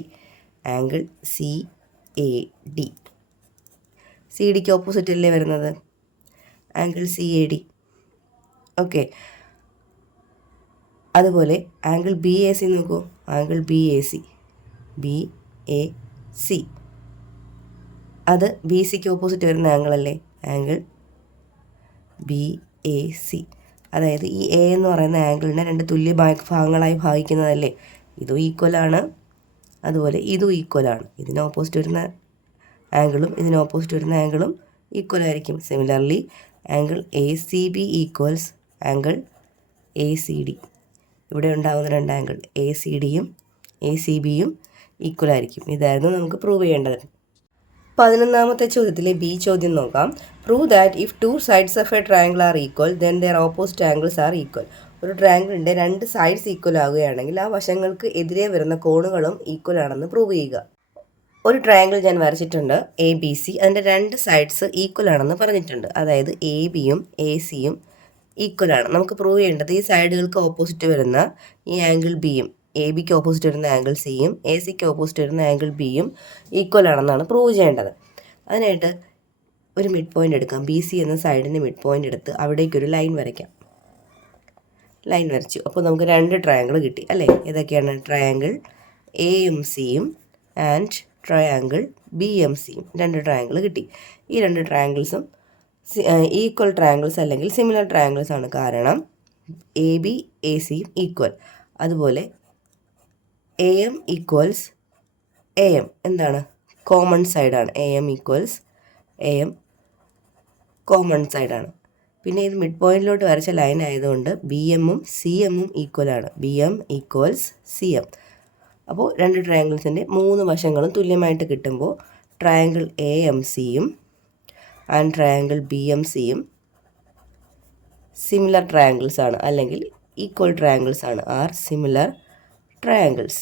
CD-ക്ക് ഓപ്പോസിറ്റ് അല്ലേ വരുന്നത്? Angle CAD. ഓക്കെ. അതുപോലെ ആംഗിൾ BAC നോക്കൂ, ആംഗിൾ BAC അത് BCക്ക് ഓപ്പോസിറ്റ് വരുന്ന ആംഗിൾ അല്ലേ? Angle BAC. അതായത് ഈ A എന്ന് പറയുന്ന ആംഗിളിനെ രണ്ട് തുല്യ ഭാഗങ്ങളായി ഭാഗിക്കുന്നതല്ലേ? ഇതും ഈക്വലാണ്, അതുപോലെ ഇതും ഈക്വലാണ്. ഇതിന് ഓപ്പോസിറ്റ് വരുന്ന ആംഗിളും ഈക്വൽ ആയിരിക്കും. Similarly angle ACB equals angle ACD. ഇവിടെ ഉണ്ടാകുന്ന രണ്ട് ആംഗിൾ ACDയും ACBയും ഈക്വൽ ആയിരിക്കും. ഇതായിരുന്നു നമുക്ക് പ്രൂവ് ചെയ്യേണ്ടത്. 11ാമത്തെ ചോദ്യത്തിലെ B ചോദ്യം നോക്കാം. Prove that if 2 sides of a triangle are equal then their opposite angles are equal. ഒരു ട്രയാങ്കിളിൻ്റെ രണ്ട് സൈഡ്സ് ഈക്വൽ ആകുകയാണെങ്കിൽ ആ വശങ്ങൾക്ക് എതിരെ വരുന്ന കോണുകളും ഈക്വൽ ആണെന്ന് പ്രൂവ് ചെയ്യുക. ഒരു ട്രയാങ്കിൾ ഞാൻ വരച്ചിട്ടുണ്ട്, ABC. അതിൻ്റെ രണ്ട് സൈഡ്സ് ഈക്വൽ ആണെന്ന് പറഞ്ഞിട്ടുണ്ട്. അതായത് ABയും ACയും ഈക്വൽ ആണ്. നമുക്ക് പ്രൂവ് ചെയ്യേണ്ടത് ഈ സൈഡുകൾക്ക് ഓപ്പോസിറ്റ് വരുന്ന ഈ ആംഗിൾ Bയും ABക്ക് ഓപ്പോസിറ്റ് വരുന്ന ആംഗിൾ Cയും ACക്ക് ഓപ്പോസിറ്റ് വരുന്ന ആംഗിൾ Bയും ഈക്വൽ ആണെന്നാണ് പ്രൂവ് ചെയ്യേണ്ടത്. അതിനായിട്ട് ഒരു മിഡ് പോയിൻ്റ് എടുക്കാം. BC എന്ന സൈഡിൻ്റെ മിഡ് പോയിൻ്റ് എടുത്ത് അവിടേക്കൊരു ലൈൻ വരയ്ക്കാം. ലൈൻ വരച്ചു. അപ്പോൾ നമുക്ക് രണ്ട് ട്രയാങ്കിൾ കിട്ടി അല്ലേ? ഏതൊക്കെയാണ്? ട്രയാങ്കിൾ AMCയും ആൻഡ് ട്രയാങ്കിൾ BMCയും. രണ്ട് ട്രയാങ്കിൾ കിട്ടി. ഈ രണ്ട് ട്രയാങ്കിൾസും ഈക്വൽ ട്രയാങ്കിൾസ് അല്ലെങ്കിൽ സിമിലർ ട്രയാങ്കിൾസ് ആണ്. കാരണം AB ACയും ഈക്വൽ. അതുപോലെ AM ഈക്വൽസ് AM എന്താണ്? കോമൺ സൈഡാണ്. AM ഈക്വൽസ് AM കോമൺ സൈഡാണ്. പിന്നെ ഇത് മിഡ് പോയിന്റിലോട്ട് വരച്ച ലൈൻ ആയതുകൊണ്ട് BMഉം CMഉം ഈക്വലാണ്. BM equals CM. അപ്പോൾ രണ്ട് ട്രയാങ്കിൾസിൻ്റെ 3 വശങ്ങളും തുല്യമായിട്ട് കിട്ടുമ്പോൾ ട്രയാങ്കിൾ AMCയും ആൻഡ് ട്രയാങ്കിൾ BMCയും സിമിലർ ട്രയാങ്കിൾസ് ആണ്, അല്ലെങ്കിൽ ഈക്വൽ ട്രയാങ്കിൾസ് ആണ്. Are similar triangles.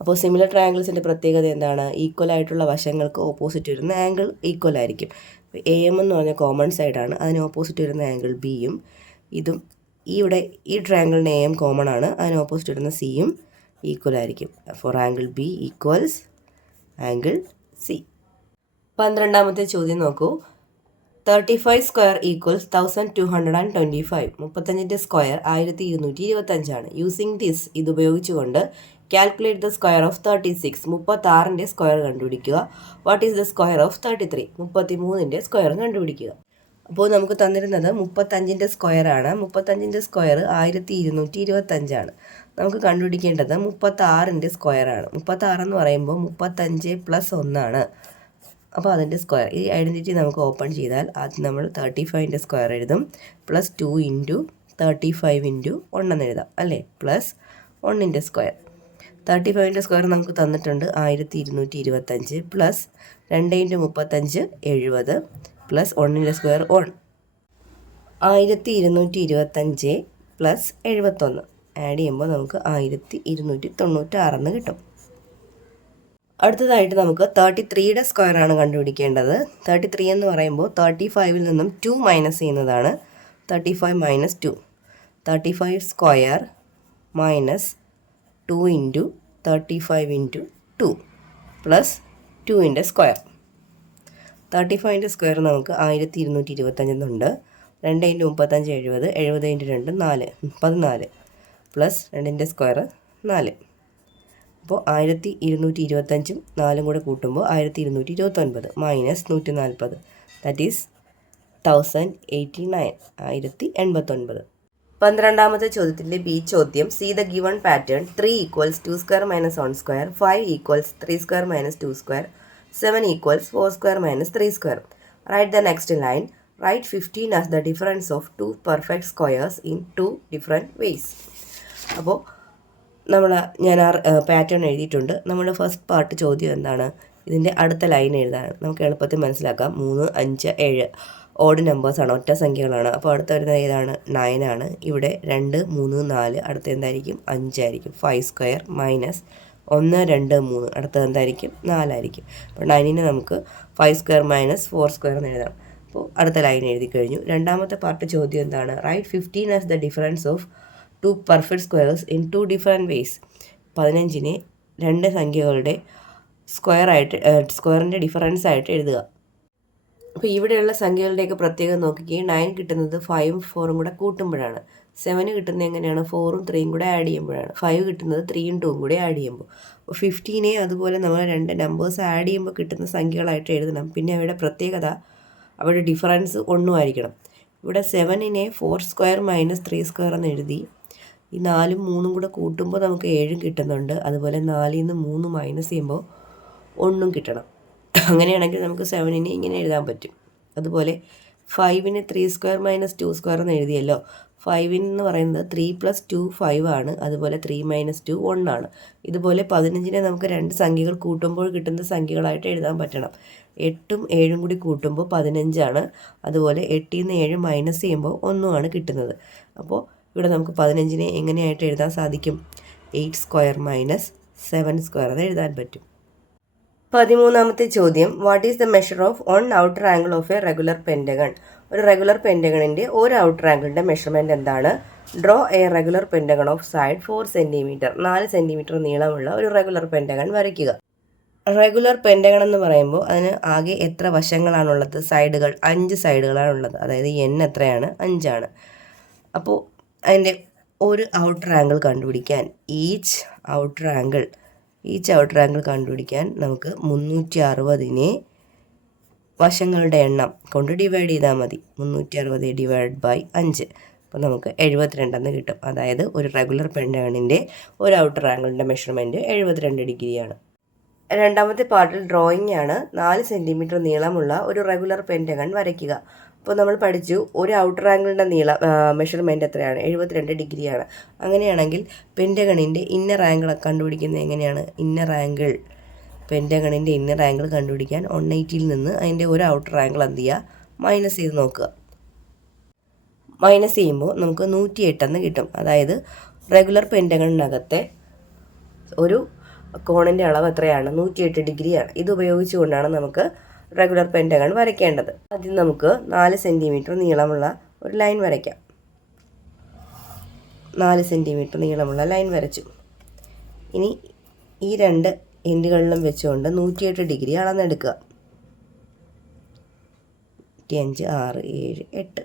അപ്പോൾ സിമിലർ ട്രയാങ്കിൾസിൻ്റെ പ്രത്യേകത എന്താണ്? ഈക്വൽ ആയിട്ടുള്ള വശങ്ങൾക്ക് ഓപ്പോസിറ്റ് വരുന്ന ആംഗിൾ ഈക്വൽ ആയിരിക്കും. AM എന്ന് പറഞ്ഞ കോമൺ സൈഡാണ്, അതിന് ഓപ്പോസിറ്റ് വരുന്ന ആംഗിൾ Bയും ഇതും ഇവിടെ ഈ ട്രയാങ്കിളിന് AM കോമൺ ആണ്, അതിന് ഓപ്പോസിറ്റ് വരുന്ന Cയും ഈക്വൽ ആയിരിക്കും. For angle B equals angle C. 12ാമത്തെ ചോദ്യം നോക്കൂ. 35 സ്ക്വയർ ഈക്വൽസ് 1225. 35ൻ്റെ സ്ക്വയർ 1225 ആണ്. യൂസിങ് ദിസ്, ഇത് ഉപയോഗിച്ചുകൊണ്ട് കാൽക്കുലേറ്റ് ദ സ്ക്വയർ ഓഫ് 36. 36ൻ്റെ സ്ക്വയർ കണ്ടുപിടിക്കുക. What is the square of 33? 33ൻ്റെ സ്ക്വയർ കണ്ടുപിടിക്കുക. അപ്പോൾ നമുക്ക് തന്നിരുന്നത് 35ൻ്റെ സ്ക്വയർ ആണ്. 35ൻ്റെ സ്ക്വയർ 1225 ആണ്. നമുക്ക് കണ്ടുപിടിക്കേണ്ടത് 36ൻ്റെ സ്ക്വയർ ആണ്. 36 എന്ന് പറയുമ്പോൾ 35 + 1 ആണ്. അപ്പോൾ അതിൻ്റെ സ്ക്വയർ, ഈ ഐഡൻറ്റിറ്റി നമുക്ക് ഓപ്പൺ ചെയ്താൽ ആദ്യം നമ്മൾ 35ൻ്റെ സ്ക്വയർ എഴുതും. +2 × 35 × 1 എന്ന് എഴുതാം അല്ലേ? +1ൻ്റെ സ്ക്വയർ. 35ൻ്റെ സ്ക്വയർ നമുക്ക് തന്നിട്ടുണ്ട് 1225 +2 × 35 70 +1ൻ്റെ സ്ക്വയർ 1. 1225 + 71 ആഡ് ചെയ്യുമ്പോൾ നമുക്ക് 1296 എന്ന് കിട്ടും. അടുത്തതായിട്ട് നമുക്ക് 33യുടെ സ്ക്വയർ ആണ് കണ്ടുപിടിക്കേണ്ടത്. 33 എന്ന് പറയുമ്പോൾ 35ൽ നിന്നും 2 മൈനസ് ചെയ്യുന്നതാണ്. 35 - 2. 35 സ്ക്വയർ -2 × 35 × 2 +2ൻ്റെ സ്ക്വയർ. 35ൻ്റെ സ്ക്വയർ നമുക്ക് 1225 എന്നുണ്ട്. 2 × 35 70, 70 × 2 4, 14 +2ൻ്റെ സ്ക്വയർ 4. അപ്പോൾ 1225ഉം 4ഉം കൂടെ കൂട്ടുമ്പോൾ 1229 -140, ദാറ്റ് ഈസ് 1089, 1089. 12ാമത്തെ ചോദ്യത്തിൻ്റെ B ചോദ്യം. C the given pattern. 3 = 2² - 1², 5 = 3² - 2², 7 = 4² - 3². Write the next line. Write 15 as the difference of two perfect squares in two different ways. അപ്പോൾ ഞാൻ പാറ്റേൺ എഴുതിയിട്ടുണ്ട്. നമ്മുടെ ഫസ്റ്റ് പാർട്ട് ചോദ്യം എന്താണ്? ഇതിൻ്റെ അടുത്ത ലൈൻ എഴുതാണ്. നമുക്ക് എളുപ്പത്തിൽ മനസ്സിലാക്കാം. 3, 5, 7 ഓഡ് നമ്പേഴ്സാണ്, ഒറ്റ സംഖ്യകളാണ്. അപ്പോൾ അടുത്ത വരുന്നത് ഏതാണ്? 9 ആണ്. ഇവിടെ 2, 3, 4 അടുത്ത എന്തായിരിക്കും? 5 ആയിരിക്കും. 5² മൈനസ് 1, 2, 3 അടുത്തത് എന്തായിരിക്കും? 4 ആയിരിക്കും. അപ്പോൾ 9നെ നമുക്ക് 5² മൈനസ് 4² എന്ന് എഴുതാം. അപ്പോൾ അടുത്ത ലൈൻ എഴുതി കഴിഞ്ഞു. രണ്ടാമത്തെ പാർട്ട് ചോദ്യം എന്താണ്? Write 15 as the difference of 2 perfect squares in 2 different ways. 15നെ രണ്ട് സംഖ്യകളുടെ സ്ക്വയറിൻ്റെ ഡിഫറൻസ് ആയിട്ട് എഴുതുക. അപ്പോൾ ഇവിടെയുള്ള സംഖ്യകളുടെയൊക്കെ പ്രത്യേകം നോക്കിക്കേ. 9 കിട്ടുന്നത് 5ഉം 4ഉം കൂടെ കൂട്ടുമ്പോഴാണ്. 7 കിട്ടുന്നത് എങ്ങനെയാണ്? 4ഉം 3ഉം കൂടെ ആഡ് ചെയ്യുമ്പോഴാണ്. 5 കിട്ടുന്നത് 3ഉം 2ഉം കൂടെ ആഡ് ചെയ്യുമ്പോൾ. അപ്പോൾ 15നെ അതുപോലെ നമ്മൾ രണ്ട് നമ്പേഴ്സ് ആഡ് ചെയ്യുമ്പോൾ കിട്ടുന്ന സംഖ്യകളായിട്ട് എഴുതണം. പിന്നെ അവയുടെ പ്രത്യേകത അവയുടെ ഡിഫറൻസ് 1 ആയിരിക്കണം. ഇവിടെ 7നെ 4² മൈനസ് 3² എന്ന് എഴുതി. ഈ 4ഉം 3ഉം കൂടെ കൂട്ടുമ്പോൾ നമുക്ക് 7ഉം കിട്ടുന്നുണ്ട്. അതുപോലെ 4ൽ നിന്ന് 3 മൈനസ് ചെയ്യുമ്പോൾ 1ഉം കിട്ടണം. അങ്ങനെയാണെങ്കിൽ നമുക്ക് 7നെ ഇങ്ങനെ എഴുതാൻ പറ്റും. അതുപോലെ 5നെ 3² മൈനസ് 2² എന്ന് എഴുതിയല്ലോ. 5 എന്ന് പറയുന്നത് 3 + 2 5 ആണ്. അതുപോലെ 3 - 2 1 ആണ്. ഇതുപോലെ 15നെ നമുക്ക് രണ്ട് സംഖ്യകൾ കൂട്ടുമ്പോൾ കിട്ടുന്ന സംഖ്യകളായിട്ട് എഴുതാൻ പറ്റണം. 8ഉം 7ഉം കൂടി കൂട്ടുമ്പോൾ 15 ആണ്. അതുപോലെ 8ൽ നിന്ന് 7 മൈനസ് ചെയ്യുമ്പോൾ 1 ആണ് കിട്ടുന്നത്. അപ്പോൾ ഇവിടെ നമുക്ക് 15നെ എങ്ങനെയായിട്ട് എഴുതാൻ സാധിക്കും? 8² മൈനസ് 7² എന്ന് എഴുതാൻ പറ്റും. 13ാമത്തെ ചോദ്യം, what is the measure of 1 outer angle of A regular pentagon? ഒരു റെഗുലർ പെൻറ്റഗണിൻ്റെ ഒരു ഔട്ടർ ആംഗിളിൻ്റെ മെഷർമെൻറ്റ് എന്താണ്? Draw A regular pentagon of side 4 centimetre. 4 centimetre നീളമുള്ള ഒരു റെഗുലർ പെൻറ്റഗൺ വരയ്ക്കുക. റെഗുലർ പെൻറ്റഗൺ എന്ന് പറയുമ്പോൾ അതിന് ആകെ എത്ര വശങ്ങളാണുള്ളത്? സൈഡുകൾ 5 സൈഡുകളാണുള്ളത്. അതായത് n എത്രയാണ്? 5 ആണ്. അപ്പോൾ അതിൻ്റെ ഒരു ഔട്ടർ ആംഗിൾ കണ്ടുപിടിക്കാൻ ഈച്ച് ഔട്ടർ ആംഗിൾ കണ്ടുപിടിക്കാൻ നമുക്ക് 360നെ വശങ്ങളുടെ എണ്ണം കൊണ്ട് ഡിവൈഡ് ചെയ്താൽ മതി. 360 ഡിവൈഡ് ബൈ 5. അപ്പോൾ നമുക്ക് 72 എന്ന് കിട്ടും. അതായത് ഒരു റെഗുലർ പെൻറ്റഗണിൻ്റെ ഒരു ഔട്ടർ ആംഗിളിൻ്റെ മെഷർമെൻറ്റ് 72 ഡിഗ്രിയാണ്. രണ്ടാമത്തെ പാർട്ടിൽ ഡ്രോയിങ് ആണ്. 4 സെൻറ്റിമീറ്റർ നീളമുള്ള ഒരു റെഗുലർ പെൻറ്റഗൺ വരയ്ക്കുക. അപ്പോൾ നമ്മൾ പഠിച്ചു ഒരു ഔട്ടർ ആംഗിളിൻ്റെ മെഷർമെൻറ്റ് എത്രയാണ്? 72 ഡിഗ്രിയാണ്. അങ്ങനെയാണെങ്കിൽ പെൻറ്റഗണിൻ്റെ ഇന്നർ ആംഗിൾ കണ്ടുപിടിക്കുന്നത് എങ്ങനെയാണ്? പെൻറ്റഗണിൻ്റെ ഇന്നർ ആംഗിൾ കണ്ടുപിടിക്കാൻ 180ൽ നിന്ന് അതിൻ്റെ ഒരു ഔട്ടർ ആംഗിൾ എന്ത് ചെയ്യുക? മൈനസ് ചെയ്ത് നോക്കുക. മൈനസ് ചെയ്യുമ്പോൾ നമുക്ക് 108 എന്ന് കിട്ടും. അതായത് റെഗുലർ പെൻറ്റഗണിനകത്തെ ഒരു കോണിൻ്റെ അളവ് എത്രയാണ്? 108 ഡിഗ്രിയാണ്. ഇത് ഉപയോഗിച്ചുകൊണ്ടാണ് നമുക്ക് റെഗുലർ പെൻറ്റഗൺ വരയ്ക്കേണ്ടത്. ആദ്യം നമുക്ക് 4 സെൻറ്റിമീറ്റർ നീളമുള്ള ഒരു ലൈൻ വരയ്ക്കാം. 4 സെൻറ്റിമീറ്റർ നീളമുള്ള ലൈൻ വരച്ചു. ഇനി ഈ രണ്ട് എൻഡുകളിലും വെച്ചുകൊണ്ട് 108 ഡിഗ്രി അളന്നെടുക്കുക. 5, 6, 7, 8.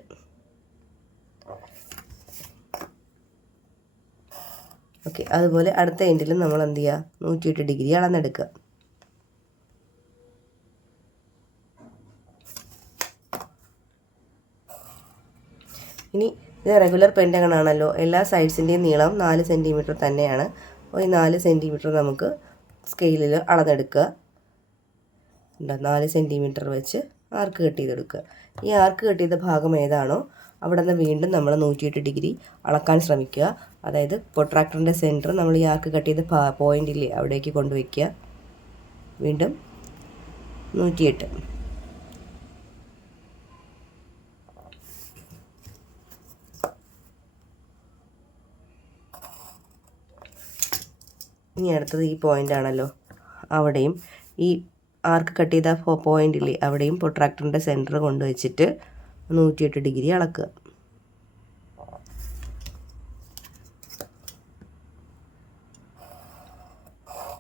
ഓക്കെ. അതുപോലെ അടുത്ത എൻഡിലും നമ്മൾ എന്ത് ചെയ്യുക? 108 ഡിഗ്രി അളന്നെടുക്കുക. ഇനി ഇത് റെഗുലർ പെൻറ്റഗൺ ആണല്ലോ. എല്ലാ സൈഡ്സിൻ്റെയും നീളം 4 സെൻറ്റിമീറ്റർ തന്നെയാണ്. അപ്പോൾ ഈ 4 സെൻറ്റിമീറ്റർ നമുക്ക് സ്കെയിലിൽ അളന്നെടുക്കുക. 4 സെൻറ്റിമീറ്റർ വെച്ച് ആർക്ക് കട്ട് ചെയ്തെടുക്കുക. ഈ ആർക്ക് കട്ട് ചെയ്ത ഭാഗം ഏതാണോ അവിടെ നിന്ന് വീണ്ടും നമ്മൾ 108 ഡിഗ്രി അളക്കാൻ ശ്രമിക്കുക. അതായത് പ്രൊട്രാക്ടറിൻ്റെ സെൻറ്റർ നമ്മൾ ഈ ആർക്ക് കട്ട് ചെയ്ത പോയിൻ്റില്ലേ അവിടേക്ക് കൊണ്ടുവയ്ക്കുക. വീണ്ടും 108. ഇനി അടുത്തത് ഈ പോയിൻ്റ് ആണല്ലോ. അവിടെയും ഈ ആർക്ക് കട്ട് ചെയ്ത പോയിൻ്റില്ലേ അവിടെയും പ്രൊട്രാക്ടറിൻ്റെ സെൻറ്റർ കൊണ്ടുവച്ചിട്ട് 108 ഡിഗ്രി അളക്കുക.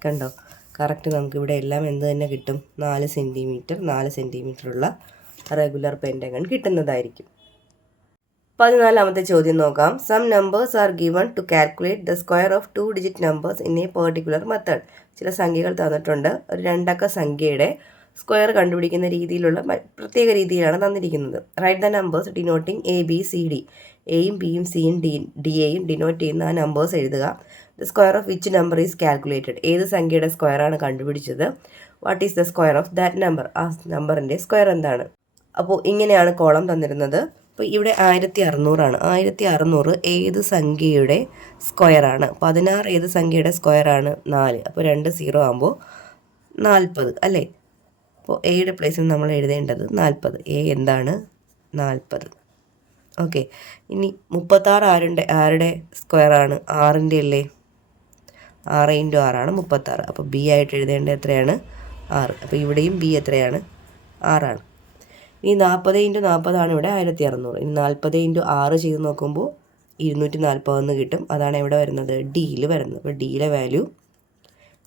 കണ്ടോ? കറക്റ്റ് നമുക്കിവിടെ എല്ലാം എന്ത് തന്നെ കിട്ടും? 4 സെൻറ്റിമീറ്റർ ഉള്ള റെഗുലർ പെൻറ്റഗൺ കിട്ടുന്നതായിരിക്കും. 14ാമത്തെ ചോദ്യം നോക്കാം. Some numbers are given to calculate the square of 2 digit numbers in a particular method. ചില സംഖ്യകൾ തന്നിട്ടുണ്ട്. ഒരു 2 അക്ക സംഖ്യയുടെ സ്ക്വയർ കണ്ടുപിടിക്കുന്ന രീതിയിലുള്ള പ്രത്യേക രീതിയിലാണ് തന്നിരിക്കുന്നത്. Write the numbers denoting A B C D. എയും ബിയും സിയും ഡിയെയും ഡിനോട്ട് ചെയ്യുന്ന ആ നമ്പേഴ്സ് എഴുതുക. The square of which number is calculated. ഏത് സംഖ്യയുടെ സ്ക്വയറാണ് കണ്ടുപിടിച്ചത്? What is the square of that number. ആ നമ്പറിൻ്റെ സ്ക്വയർ എന്താണ്? അപ്പോൾ ഇങ്ങനെയാണ് കോളം തന്നിരുന്നത്. അപ്പോൾ ഇവിടെ 1600 1600 ഏത് സംഖ്യയുടെ സ്ക്വയറാണ്? 16 ഏത് സംഖ്യയുടെ സ്ക്വയറാണ്? 4. അപ്പോൾ 2 0 ആകുമ്പോൾ 40 അല്ലേ? അപ്പോൾ എയുടെ പ്ലേസിൽ നമ്മൾ എഴുതേണ്ടത് 40. എ എന്താണ്? 40. ഓക്കെ. ഇനി 36 ആരുടെ സ്ക്വയറാണ്? 6ൻ്റെ അല്ലേ? 6 × 6 36. അപ്പോൾ ബി ആയിട്ട് എഴുതേണ്ടത് എത്രയാണ്? 6. അപ്പോൾ ഇവിടെയും ബി എത്രയാണ്? 6. ഇനി 40 × 40 ഇവിടെ 1600. ഇനി 40 × 6 ചെയ്ത് നോക്കുമ്പോൾ 240 കിട്ടും. അതാണ് എവിടെ വരുന്നത്? ഡിയിൽ വരുന്നത്. അപ്പോൾ ഡിയിലെ വാല്യൂ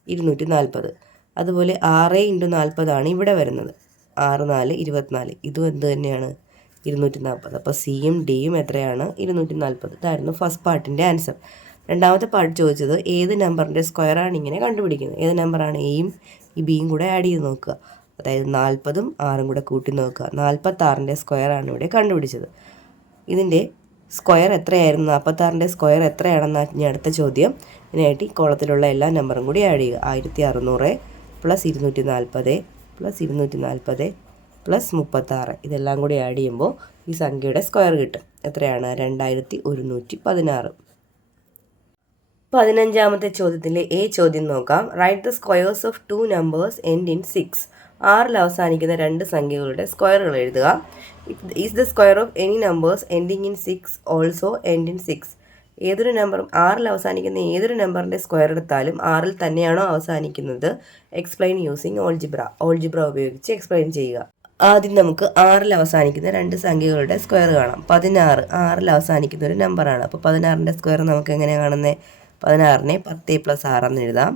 240. അതുപോലെ 6 × 40 ഇവിടെ വരുന്നത്. 6 4 24. ഇതും എന്ത് തന്നെയാണ്? 240. അപ്പോൾ സിയും ഡിയും എത്രയാണ്? 240. ഇതായിരുന്നു ഫസ്റ്റ് പാർട്ടിൻ്റെ ആൻസർ. രണ്ടാമത്തെ പാർട്ട് ചോദിച്ചത് ഏത് നമ്പറിൻ്റെ സ്ക്വയറാണ് ഇങ്ങനെ കണ്ടുപിടിക്കുന്നത്? ഏത് നമ്പറാണ്? എയും ഈ ബിയും കൂടെ ആഡ് ചെയ്ത് നോക്കുക. അതായത് 40ഉം 6ഉം കൂടെ കൂട്ടി നോക്കുക. 46ൻ്റെ സ്ക്വയറാണ് ഇവിടെ കണ്ടുപിടിച്ചത്. ഇതിൻ്റെ സ്ക്വയർ എത്രയായിരുന്നു? 46ൻ്റെ സ്ക്വയർ എത്രയാണെന്ന് ഇനി അടുത്ത ചോദ്യം. ഇതിനായിട്ട് ഈ കോളത്തിലുള്ള എല്ലാ നമ്പറും കൂടി ആഡ് ചെയ്യുക. 1600 പ്ലസ് 240 പ്ലസ് 240 പ്ലസ് 36 ഇതെല്ലാം കൂടി ആഡ് ചെയ്യുമ്പോൾ ഈ സംഖ്യയുടെ സ്ക്വയർ കിട്ടും. എത്രയാണ്? 2116. 15ാമത്തെ ചോദ്യത്തിലെ എ ചോദ്യം നോക്കാം. Write the squares of 2 numbers end in 6. 6ൽ അവസാനിക്കുന്ന 2 സംഖ്യകളുടെ സ്ക്വയറുകൾ എഴുതുക. Is the square of any numbers ending in 6 also end in 6. ഏതൊരു നമ്പറും 6ൽ അവസാനിക്കുന്ന ഏതൊരു നമ്പറിൻ്റെ സ്ക്വയർ എടുത്താലും 6ൽ തന്നെയാണോ അവസാനിക്കുന്നത്? Explain using algebra. ഓൾജിബ്ര ഉപയോഗിച്ച് എക്സ്പ്ലെയിൻ ചെയ്യുക. ആദ്യം നമുക്ക് 6ൽ അവസാനിക്കുന്ന 2 സംഖ്യകളുടെ സ്ക്വയർ കാണാം. 16 6ൽ അവസാനിക്കുന്ന ഒരു നമ്പറാണ്. അപ്പോൾ 16ൻ്റെ സ്ക്വയർ നമുക്ക് എങ്ങനെയാണ് കാണുന്നത്? 16നെ 10 + 6 എന്ന് എഴുതാം.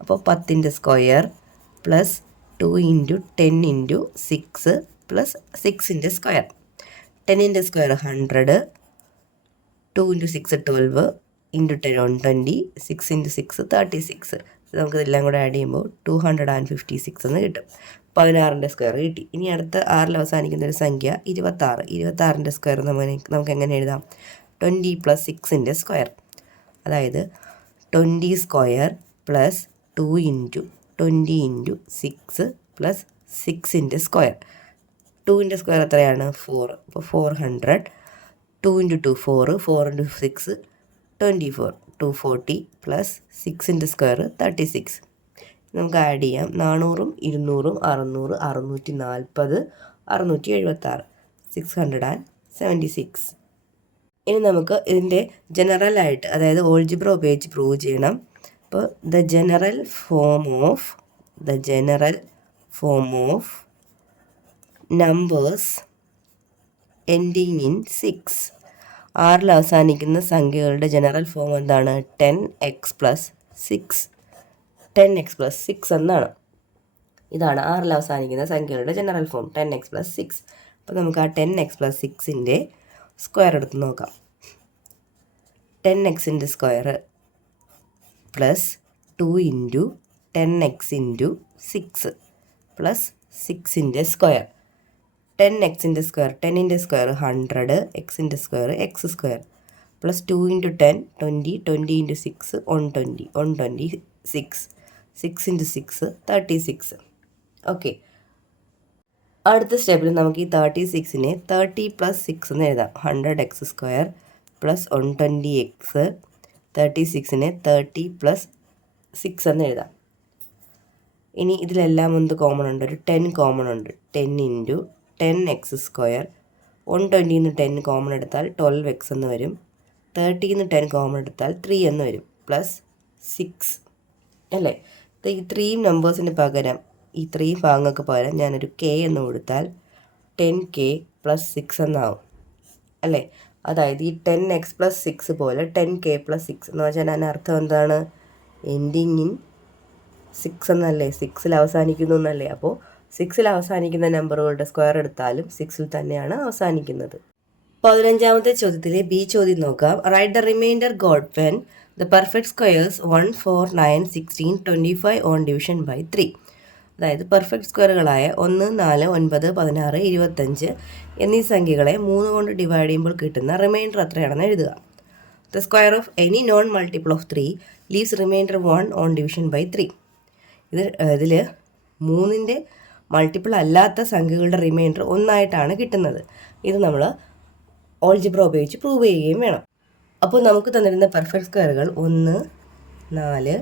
അപ്പോൾ 10ൻ്റെ സ്ക്വയർ പ്ലസ് 2 × 10 × 6 പ്ലസ് 6ൻ്റെ സ്ക്വയർ. 10ൻ്റെ സ്ക്വയർ 100, 2 × 6 12, × 10 120, 6 × 6 36. നമുക്ക് ഇതെല്ലാം കൂടെ ആഡ് ചെയ്യുമ്പോൾ 256 എന്ന് കിട്ടും. 16ൻ്റെ സ്ക്വയർ കിട്ടി. ഇനി അടുത്ത 6ൽ അവസാനിക്കുന്ന ഒരു സംഖ്യ 26. 26ൻ്റെ സ്ക്വയർ നമുക്ക് എങ്ങനെ എഴുതാം? 20 + 6ൻ്റെ സ്ക്വയർ. അതായത് 20 സ്ക്വയർ പ്ലസ് 2 × 20 × 6 പ്ലസ് 6ൻ്റെ സ്ക്വയർ. 2ൻ്റെ സ്ക്വയർ എത്രയാണ്? 4. അപ്പോൾ 400. 2 × 2 4, 4 × 6 24, 240 പ്ലസ് 6ൻ്റെ സ്ക്വയർ 36. നമുക്ക് ആഡ് ചെയ്യാം. 400ഉം 200ഉം 600 640 676 676. ഇനി നമുക്ക് ഇതിൻ്റെ ജനറലായിട്ട്, അതായത് ഓൾജിബ്ര ഉപയോഗിച്ച് പ്രൂവ് ചെയ്യണം. അപ്പോൾ the general form of numbers ending in 6. 6ൽ അവസാനിക്കുന്ന സംഖ്യകളുടെ ജനറൽ ഫോം എന്താണ്? 10x + 6. 10x + 6 എന്നാണ്. ഇതാണ് 6ൽ അവസാനിക്കുന്ന സംഖ്യകളുടെ ജനറൽ ഫോം, 10x + 6. അപ്പോൾ നമുക്ക് ആ 10x + 6ൻ്റെ സ്ക്വയർ എടുത്ത് നോക്കാം. 10xൻ്റെ സ്ക്വയർ പ്ലസ് 2 × 10x × 6 പ്ലസ് 6ൻ്റെ സ്ക്വയർ. 10xൻ്റെ സ്ക്വയർ 10ൻ്റെ സ്ക്വയർ 100, xൻ്റെ square x square plus 2 × 10 20, 20 × 6 120, 126, 6 × 6 36. Okay. അടുത്ത സ്റ്റെപ്പിൽ നമുക്ക് ഈ 36നെ 30 + 6 എന്ന് എഴുതാം. 100x square plus 120x. 36നെ 30 + 6 എന്ന് എഴുതാം. ഇനി ഇതിലെല്ലാം എന്ത് കോമൺ ഉണ്ട്? ഒരു 10 കോമൺ ഉണ്ട്. 10 × 10x സ്ക്വയർ. 120 നിന്ന് 10 കോമൺ എടുത്താൽ 12x എന്ന് വരും. 30 നിന്ന് 10 കോമൺ എടുത്താൽ 3 എന്ന് വരും. പ്ലസ് 6 അല്ലേ? ഈ 3 നമ്പേഴ്സിന് പകരം, ഈ 3 ഭാഗങ്ങൾക്ക് പകരം ഞാനൊരു k എന്ന് കൊടുത്താൽ 10k + 6 എന്നാവും അല്ലേ? അതായത് ഈ 10x + 6 പോലെ 10k + 6 എന്ന് വെച്ചാൽ അതിന് അർത്ഥം എന്താണ്? എൻഡിങ് ഇൻ 6 എന്നല്ലേ? 6ൽ അവസാനിക്കുന്നു എന്നല്ലേ? അപ്പോൾ 6ൽ അവസാനിക്കുന്ന നമ്പറുകളുടെ സ്ക്വയർ എടുത്താലും 6ൽ തന്നെയാണ് അവസാനിക്കുന്നത്. 15ാമത്തെ ചോദ്യത്തിലെ ബി ചോദ്യം നോക്കാം. Write the remainder got when the perfect squares 1 4 9 16 25 on division by 3. അതായത് പെർഫെക്റ്റ് സ്ക്വയറുകളായ 1 4 9 16 25 എന്നീ സംഖ്യകളെ 3 കൊണ്ട് ഡിവൈഡ് ചെയ്യുമ്പോൾ കിട്ടുന്ന റിമൈൻഡർ എത്രയാണെന്ന് എഴുതുക. The square of any non multiple of 3 leaves remainder 1 on division by 3. ഇതിൽ 3ൻ്റെ മൾട്ടിപ്പിൾ അല്ലാത്ത സംഖ്യകളുടെ റിമൈൻഡർ 1 ആയിട്ടാണ് കിട്ടുന്നത്. ഇത് നമ്മൾ ഓൾജിബ്ര ഉപയോഗിച്ച് പ്രൂവ് ചെയ്യുകയും വേണം. അപ്പോൾ നമുക്ക് തന്നിരുന്ന പെർഫെക്റ്റ് സ്ക്വയറുകൾ 1, 4,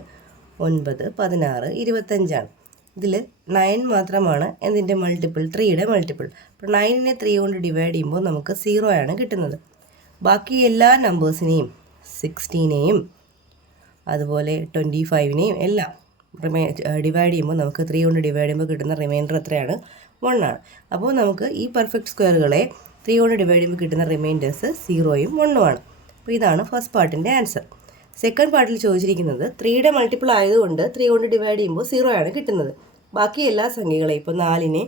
9, 16, 25 ഇതിൽ 9 മാത്രമാണ് എന്തിൻ്റെ മൾട്ടിപ്പിൾ? 3യുടെ മൾട്ടിപ്പിൾ. അപ്പോൾ 9നെ 3 കൊണ്ട് ഡിവൈഡ് ചെയ്യുമ്പോൾ നമുക്ക് 0 ആണ് കിട്ടുന്നത്. ബാക്കി എല്ലാ നമ്പേഴ്സിനെയും 16നെയും അതുപോലെ 25നെയും എല്ലാം ഡിവൈഡ് ചെയ്യുമ്പോൾ നമുക്ക് 3 കൊണ്ട് ഡിവൈഡ് ചെയ്യുമ്പോൾ കിട്ടുന്ന റിമൈൻഡർ എത്രയാണ്? 1 ആണ്. അപ്പോൾ നമുക്ക് ഈ പെർഫെക്റ്റ് സ്ക്വയറുകളെ 3 കൊണ്ട് ഡിവൈഡ് ചെയ്യുമ്പോൾ കിട്ടുന്ന റിമൈൻഡേഴ്സ് 0യും 1ഉം ആണ്. അപ്പോൾ ഇതാണ് ഫസ്റ്റ് പാർട്ടിൻ്റെ ആൻസർ. സെക്കൻഡ് പാർട്ടിൽ ചോദിച്ചിരിക്കുന്നത് 3യുടെ മൾട്ടിപ്പിൾ ആയതുകൊണ്ട് 3 കൊണ്ട് ഡിവൈഡ് ചെയ്യുമ്പോൾ 0 ആണ് കിട്ടുന്നത്. ബാക്കി എല്ലാ സംഖ്യകളെയും ഇപ്പോൾ 4നെ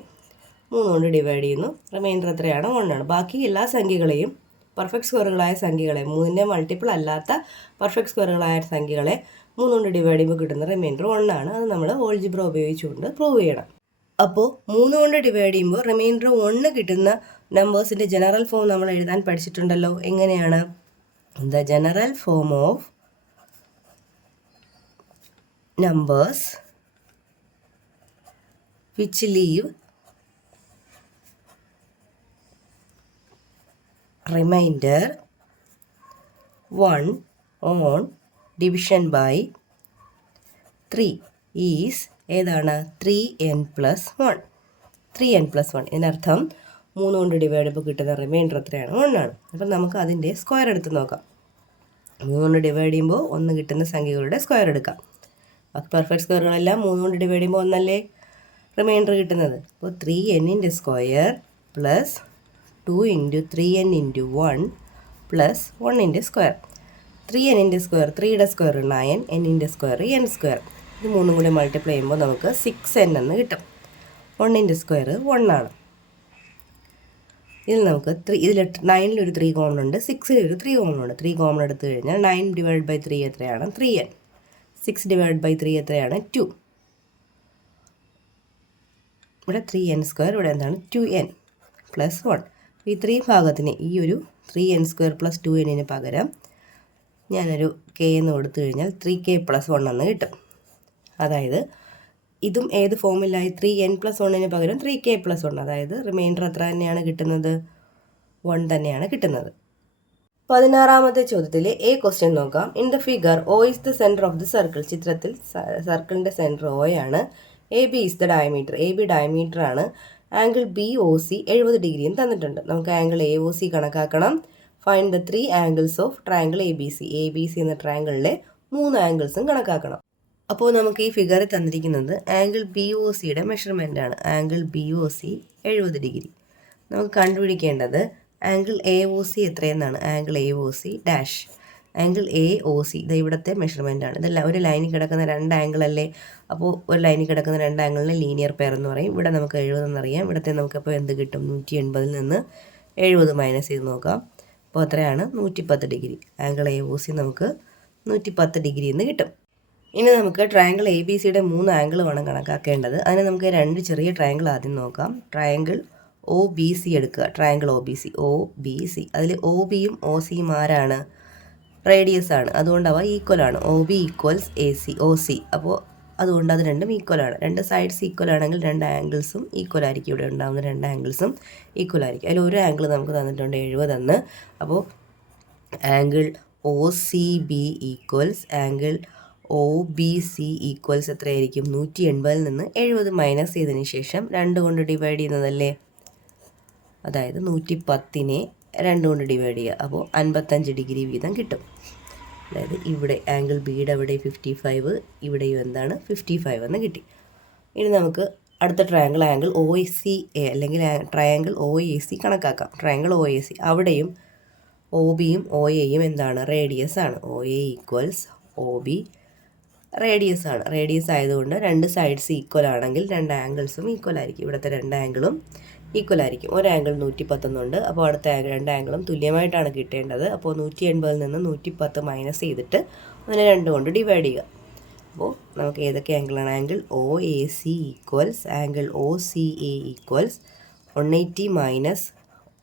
3 കൊണ്ട് ഡിവൈഡ് ചെയ്യുന്നു, റിമൈൻഡർ എത്രയാണ്? 1 ആണ്. ബാക്കി എല്ലാ സംഖ്യകളെയും പെർഫെക്റ്റ് സ്ക്വയറുകളായ സംഖ്യകളെ 3ൻ്റെ മൾട്ടിപ്പിൾ അല്ലാത്ത പെർഫെക്റ്റ് സ്ക്വയറുകളായ സംഖ്യകളെ 3 കൊണ്ട് ഡിവൈഡ് ചെയ്യുമ്പോൾ കിട്ടുന്ന റിമൈൻഡർ 1 ആണ്. അത് നമ്മൾ ഓൾജിബ്ര ഉപയോഗിച്ചുകൊണ്ട് പ്രൂവ് ചെയ്യണം. അപ്പോൾ 3 കൊണ്ട് ഡിവൈഡ് ചെയ്യുമ്പോൾ റിമൈൻഡർ 1 കിട്ടുന്ന നമ്പേഴ്സിൻ്റെ ജനറൽ ഫോം നമ്മൾ എഴുതാൻ പഠിച്ചിട്ടുണ്ടല്ലോ. എങ്ങനെയാണ്? The general form of numbers which leave remainder 1 on division by 3 is ഏതാണ്? 3n plus 1. 3n plus 1 ഇതിനർത്ഥം 3 കൊണ്ട് ഡിവൈഡ് ചെയ്യുമ്പോൾ കിട്ടുന്ന റിമൈൻഡർ എത്രയാണ്? 1 ആണ്. അപ്പം നമുക്ക് അതിൻ്റെ സ്ക്വയർ എടുത്ത് നോക്കാം. 3 കൊണ്ട് ഡിവൈഡ് ചെയ്യുമ്പോൾ 1 കിട്ടുന്ന സംഖ്യകളുടെ സ്ക്വയർ എടുക്കാം. പെർഫെക്റ്റ് സ്ക്വയറുകളെല്ലാം 3 കൊണ്ട് ഡിവൈഡ് ചെയ്യുമ്പോൾ 1 അല്ലേ റിമൈൻഡർ കിട്ടുന്നത്. അപ്പോൾ 3n square plus 2 × 3n × 1 plus 1 square. 3n square 3യുടെ square 9, n square n square. ഇത് 3 കൂടി മൾട്ടിപ്ലൈ ചെയ്യുമ്പോൾ നമുക്ക് 6n എന്ന് കിട്ടും. 1 സ്ക്വയർ 1 ആണ്. ഇതിൽ നമുക്ക് ഇതിൽ 9-ൽ 3 കോമൺ ഉണ്ട്, 6-ൽ 3 കോമൺ ഉണ്ട്. 3 കോമൺ എടുത്തു കഴിഞ്ഞാൽ 9 ഡിവൈഡ് ബൈ 3 എത്രയാണ്? 3n. 6 ഡിവൈഡ് ബൈ 3 എത്രയാണ്? 2. ഇവിടെ 3n സ്ക്വയർ, ഇവിടെ എന്താണ്? 2n plus 1. ഈ 3 ഭാഗത്തിന് ഈ ഒരു 3n സ്ക്വയർ പ്ലസ് 2n പകരം ഞാനൊരു k എന്ന് കൊടുത്തു കഴിഞ്ഞാൽ 3k പ്ലസ് 1 എന്ന് കിട്ടും. അതായത് ഇതും ഏത് ഫോമിലായി? 3n പ്ലസ് 1 പകരം 3k പ്ലസ് 1. അതായത് റിമൈൻഡർ എത്ര തന്നെയാണ് കിട്ടുന്നത്? 1 തന്നെയാണ് കിട്ടുന്നത്. 16ാമത്തെ ചോദ്യത്തിലെ എ ക്വസ്റ്റ്യൻ നോക്കാം. In the figure O is the centre of the circle. ചിത്രത്തിൽ സർക്കിളിൻ്റെ സെൻറ്റർ O ആണ്. A B is the diameter. A B diameter ആണ്. ആംഗിൾ BOC 70 ഡിഗ്രിയും തന്നിട്ടുണ്ട്. നമുക്ക് ആംഗിൾ AOC കണക്കാക്കണം. Find the 3 angles of triangle ABC. ABC എന്ന ട്രയാംഗിളിലെ 3 ആംഗിൾസും കണക്കാക്കണം. അപ്പോൾ നമുക്ക് ഈ ഫിഗറിൽ തന്നിരിക്കുന്നത് ആംഗിൾ BOCയുടെ മെഷർമെൻ്റ് ആണ്. Angle BOC 70 degree. നമുക്ക് കണ്ടുപിടിക്കേണ്ടത് ആംഗിൾ AOC എത്രയെന്നാണ്. Angle AOC dash. Angle AOC ഇത് ഇവിടുത്തെ മെഷർമെൻ്റ് ആണ്. ഇതെല്ലാം ഒരു ലൈനിൽ കിടക്കുന്ന 2 ആംഗിൾ അല്ലേ. അപ്പോൾ ഒരു ലൈനിൽ കിടക്കുന്ന 2 ആംഗിളിനെ ലീനിയർ പെയർ എന്ന് പറയും. ഇവിടെ നമുക്ക് 70 എന്നറിയാം. ഇവിടുത്തെ നമുക്കപ്പോൾ എന്ത് കിട്ടും? 180-ൽ നിന്ന് 70 മൈനസ് ചെയ്ത് നോക്കാം. അപ്പോൾ എത്രയാണ്? 110 ഡിഗ്രി. ആംഗിൾ AOC നമുക്ക് 110 ഡിഗ്രി എന്ന് കിട്ടും. ഇനി നമുക്ക് ട്രയാംഗിൾ ABCയുടെ 3 ആംഗിൾ വേണം കണക്കാക്കേണ്ടത്. അതിന് നമുക്ക് 2 ചെറിയ ട്രയാംഗിൾ ആദ്യം നോക്കാം. ട്രയാംഗിൾ OBC എടുക്കുക. ട്രയാംഗിൾ OBC അതിൽ OBയും OCയും ആരാണ്? റേഡിയസ് ആണ്. അതുകൊണ്ട് അവ ഈക്വൽ ആണ്. OB equals OC. അപ്പോൾ അതുകൊണ്ട് അത് രണ്ടും ഈക്വൽ ആണ്. 2 സൈഡ്സ് ഈക്വൽ ആണെങ്കിൽ 2 ആംഗിൾസും ഈക്വൽ ആയിരിക്കും. ഇവിടെ ഉണ്ടാകുന്ന 2 ആംഗിൾസും ഈക്വൽ ആയിരിക്കും. അതിൽ ഒരു ആംഗിൾ നമുക്ക് തന്നിട്ടുണ്ട് 70 എന്ന്. അപ്പോൾ angle OCB equals angle OBC equals എത്രയായിരിക്കും? 180-ൽ നിന്ന് 70 മൈനസ് ചെയ്തതിന് ശേഷം 2 കൊണ്ട് ഡിവൈഡ് ചെയ്യുന്നതല്ലേ. അതായത് 110-നെ 2 കൊണ്ട് ഡിവൈഡ് ചെയ്യുക. അപ്പോൾ 55 ഡിഗ്രി വീതം കിട്ടും. അതായത് ഇവിടെ ആംഗിൾ ബിയുടെ അവിടെ 55, ഇവിടെയും എന്താണ് 55 എന്ന് കിട്ടി. ഇനി നമുക്ക് അടുത്ത ട്രയാംഗിൾ ആംഗിൾ OAC അല്ലെങ്കിൽ ട്രയാംഗിൾ OAC കണക്കാക്കാം. ട്രയാംഗിൾ OAC അവിടെയും OBയും OAയും എന്താണ്? റേഡിയസ് ആണ്. OA ഈക്വൽസ് OB റേഡിയസ് ആണ്. റേഡിയസ് ആയതുകൊണ്ട് 2 സൈഡ്സ് ഈക്വൽ ആണെങ്കിൽ 2 ആംഗിൾസും ഈക്വൽ ആയിരിക്കും. ഇവിടുത്തെ 2 ആംഗിളും ഈക്വൽ ആയിരിക്കും. ഒരു ആംഗിൾ 110 എന്നുണ്ട്. അപ്പോൾ അടുത്ത 2 ആംഗിളും തുല്യമായിട്ടാണ് കിട്ടേണ്ടത്. അപ്പോൾ 180-ൽ നിന്ന് 110 മൈനസ് ചെയ്തിട്ട് അതിനെ 2 കൊണ്ട് ഡിവൈഡ് ചെയ്യുക. അപ്പോൾ നമുക്ക് ഏതൊക്കെ ആംഗിളാണ്? Angle OAC equals angle OCA equals 180 minus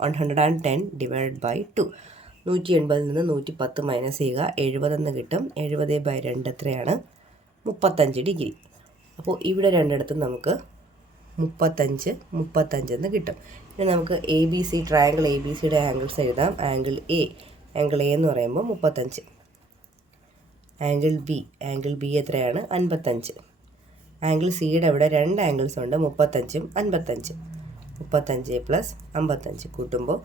110 divide by 2. 180-ൽ നിന്ന് 110 മൈനസ് ചെയ്യുക. 70 എന്ന് കിട്ടും. 70/2 എത്രയാണ്? 35 ഡിഗ്രി. അപ്പോൾ ഇവിടെ രണ്ടിടത്തും നമുക്ക് 35, 35 എന്ന് കിട്ടും. ഇനി നമുക്ക് A B C triangle A B സിയുടെ ആംഗിൾസ് എഴുതാം. ആംഗിൾ എ എന്ന് പറയുമ്പോൾ 35. ആംഗിൾ ബി എത്രയാണ്? 55. ആംഗിൾ സിയുടെ അവിടെ 2 ആംഗിൾസ് ഉണ്ട്, 35ഉം 55. 35 പ്ലസ് 55 കൂട്ടുമ്പോൾ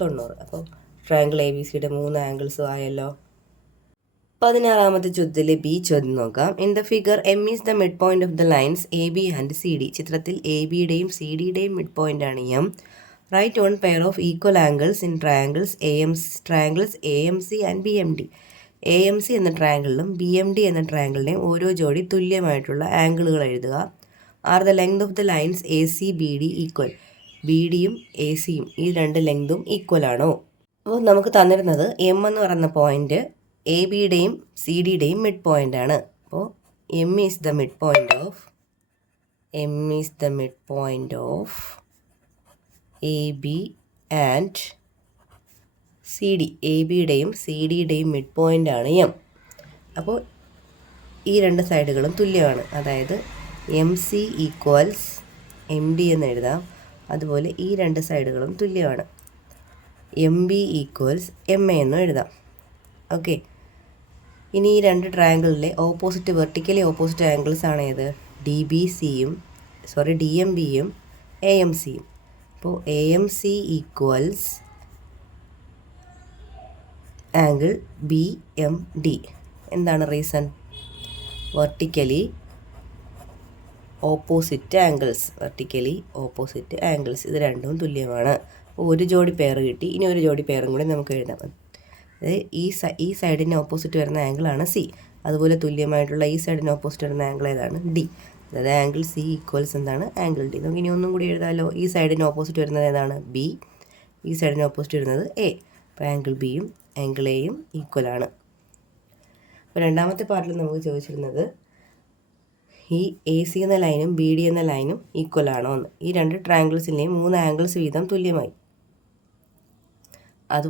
90. അപ്പോൾ ട്രയാങ്കിൾ എ ബി സിയുടെ 3 ആംഗിൾസും ആയല്ലോ. 16ാമത്തെ ചോദ്യത്തിലെ ബി ചോദ്യം നോക്കാം. In the figure M is the mid point of the lines A B and C D. ചിത്രത്തിൽ എ ബിയുടെയും സി ഡിയുടെയും മിഡ് പോയിന്റ് ആണ് M. Write one pair of equal angles in triangles A M C and B M D. A M C എന്ന ട്രയാങ്കിളിലും B M D എന്ന ട്രയാങ്കിളിൻ്റെയും ഓരോ ജോഡി തുല്യമായിട്ടുള്ള ആംഗിളുകൾ എഴുതുക. Are the length of the lines A C B D equal. B ഡിയും A സിയും ഈ 2 ലെങ്തും equal ആണോ? അപ്പോൾ നമുക്ക് തന്നിരുന്നത് എം എന്ന് പറയുന്ന പോയിന്റ് എ ബിയുടെയും സി ഡിയുടെയും മിഡ് പോയിന്റ് ആണ്. അപ്പോൾ M is the mid point of A B and C D. A ബിയുടെയും സി ഡിയുടെയും മിഡ് പോയിന്റ് ആണ് എം. അപ്പോൾ ഈ 2 സൈഡുകളും തുല്യമാണ്. അതായത് M C equals M D എന്ന് എഴുതാം. അതുപോലെ ഈ 2 സൈഡുകളും തുല്യമാണ്. M B equals M A എന്നും എഴുതാം. ഓക്കെ. ഇനി ഈ 2 ട്രയാങ്കിളിലെ വെർട്ടിക്കലി ഓപ്പോസിറ്റ് ആംഗിൾസ് ആണ് ഏത്? ഡി എം ബിയും എ എം സിയും. അപ്പോൾ A M C equals angle B M D. എന്താണ് റീസൺ? വെർട്ടിക്കലി ഓപ്പോസിറ്റ് ആംഗിൾസ് ഇത് രണ്ടും തുല്യമാണ്. ഒരു ജോഡി പെയർ കിട്ടി. ഇനി ഒരു ജോഡി പെയറും കൂടി നമുക്ക് എഴുതാം. അതായത് ഈ സൈഡിന് ഓപ്പോസിറ്റ് വരുന്ന ആംഗിളാണ് സി. അതുപോലെ തുല്യമായിട്ടുള്ള ഈ സൈഡിന് ഓപ്പോസിറ്റ് വരുന്ന ആംഗിൾ ഏതാണ്? ഡി. അതായത് ആംഗിൾ സി ഈക്വൽസ് എന്താണ്? Angle D. നമുക്ക് ഇനി ഒന്നും കൂടി എഴുതാമല്ലോ. ഈ സൈഡിന് ഓപ്പോസിറ്റ് വരുന്നത് ഏതാണ്? ബി. ഈ സൈഡിന് ഓപ്പോസിറ്റ് വരുന്നത് എ. അപ്പോൾ ആംഗിൾ ബിയും ആംഗിൾ എയും ഈക്വലാണ്. അപ്പോൾ രണ്ടാമത്തെ പാർട്ടിൽ നമുക്ക് ചോദിച്ചിരുന്നത് ഈ എ സി എന്ന ലൈനും ബി ഡി എന്ന ലൈനും ഈക്വൽ ആണോ എന്ന്. ഈ 2 ട്രയാങ്കിൾസിലെയും 3 ആംഗിൾസ് വീതം തുല്യമായി. അത്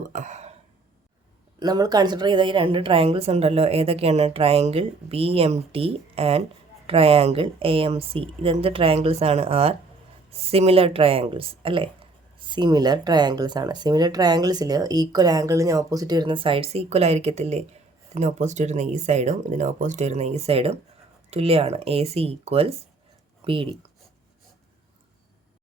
നമ്മൾ കൺസിഡർ ചെയ്ത ഈ 2 ട്രയാങ്കിൾസ് ഉണ്ടല്ലോ, ഏതൊക്കെയാണ്? Triangle B M T and triangle A M C. ഇതെന്ത് ട്രയാങ്കിൾസ് ആണ്? ആർ സിമിലർ ട്രയാങ്കിൾസ് അല്ലേ? സിമിലർ ട്രയാങ്കിൾസിൽ ഈക്വൽ ആംഗിളിന് ഓപ്പോസിറ്റ് വരുന്ന സൈഡ്സ് ഈക്വൽ ആയിരിക്കത്തില്ലേ? ഇതിന് ഓപ്പോസിറ്റ് വരുന്ന ഈ സൈഡും ഇതിന് ഓപ്പോസിറ്റ് വരുന്ന ഈ സൈഡും തുല്യമാണ്. A C equals B D.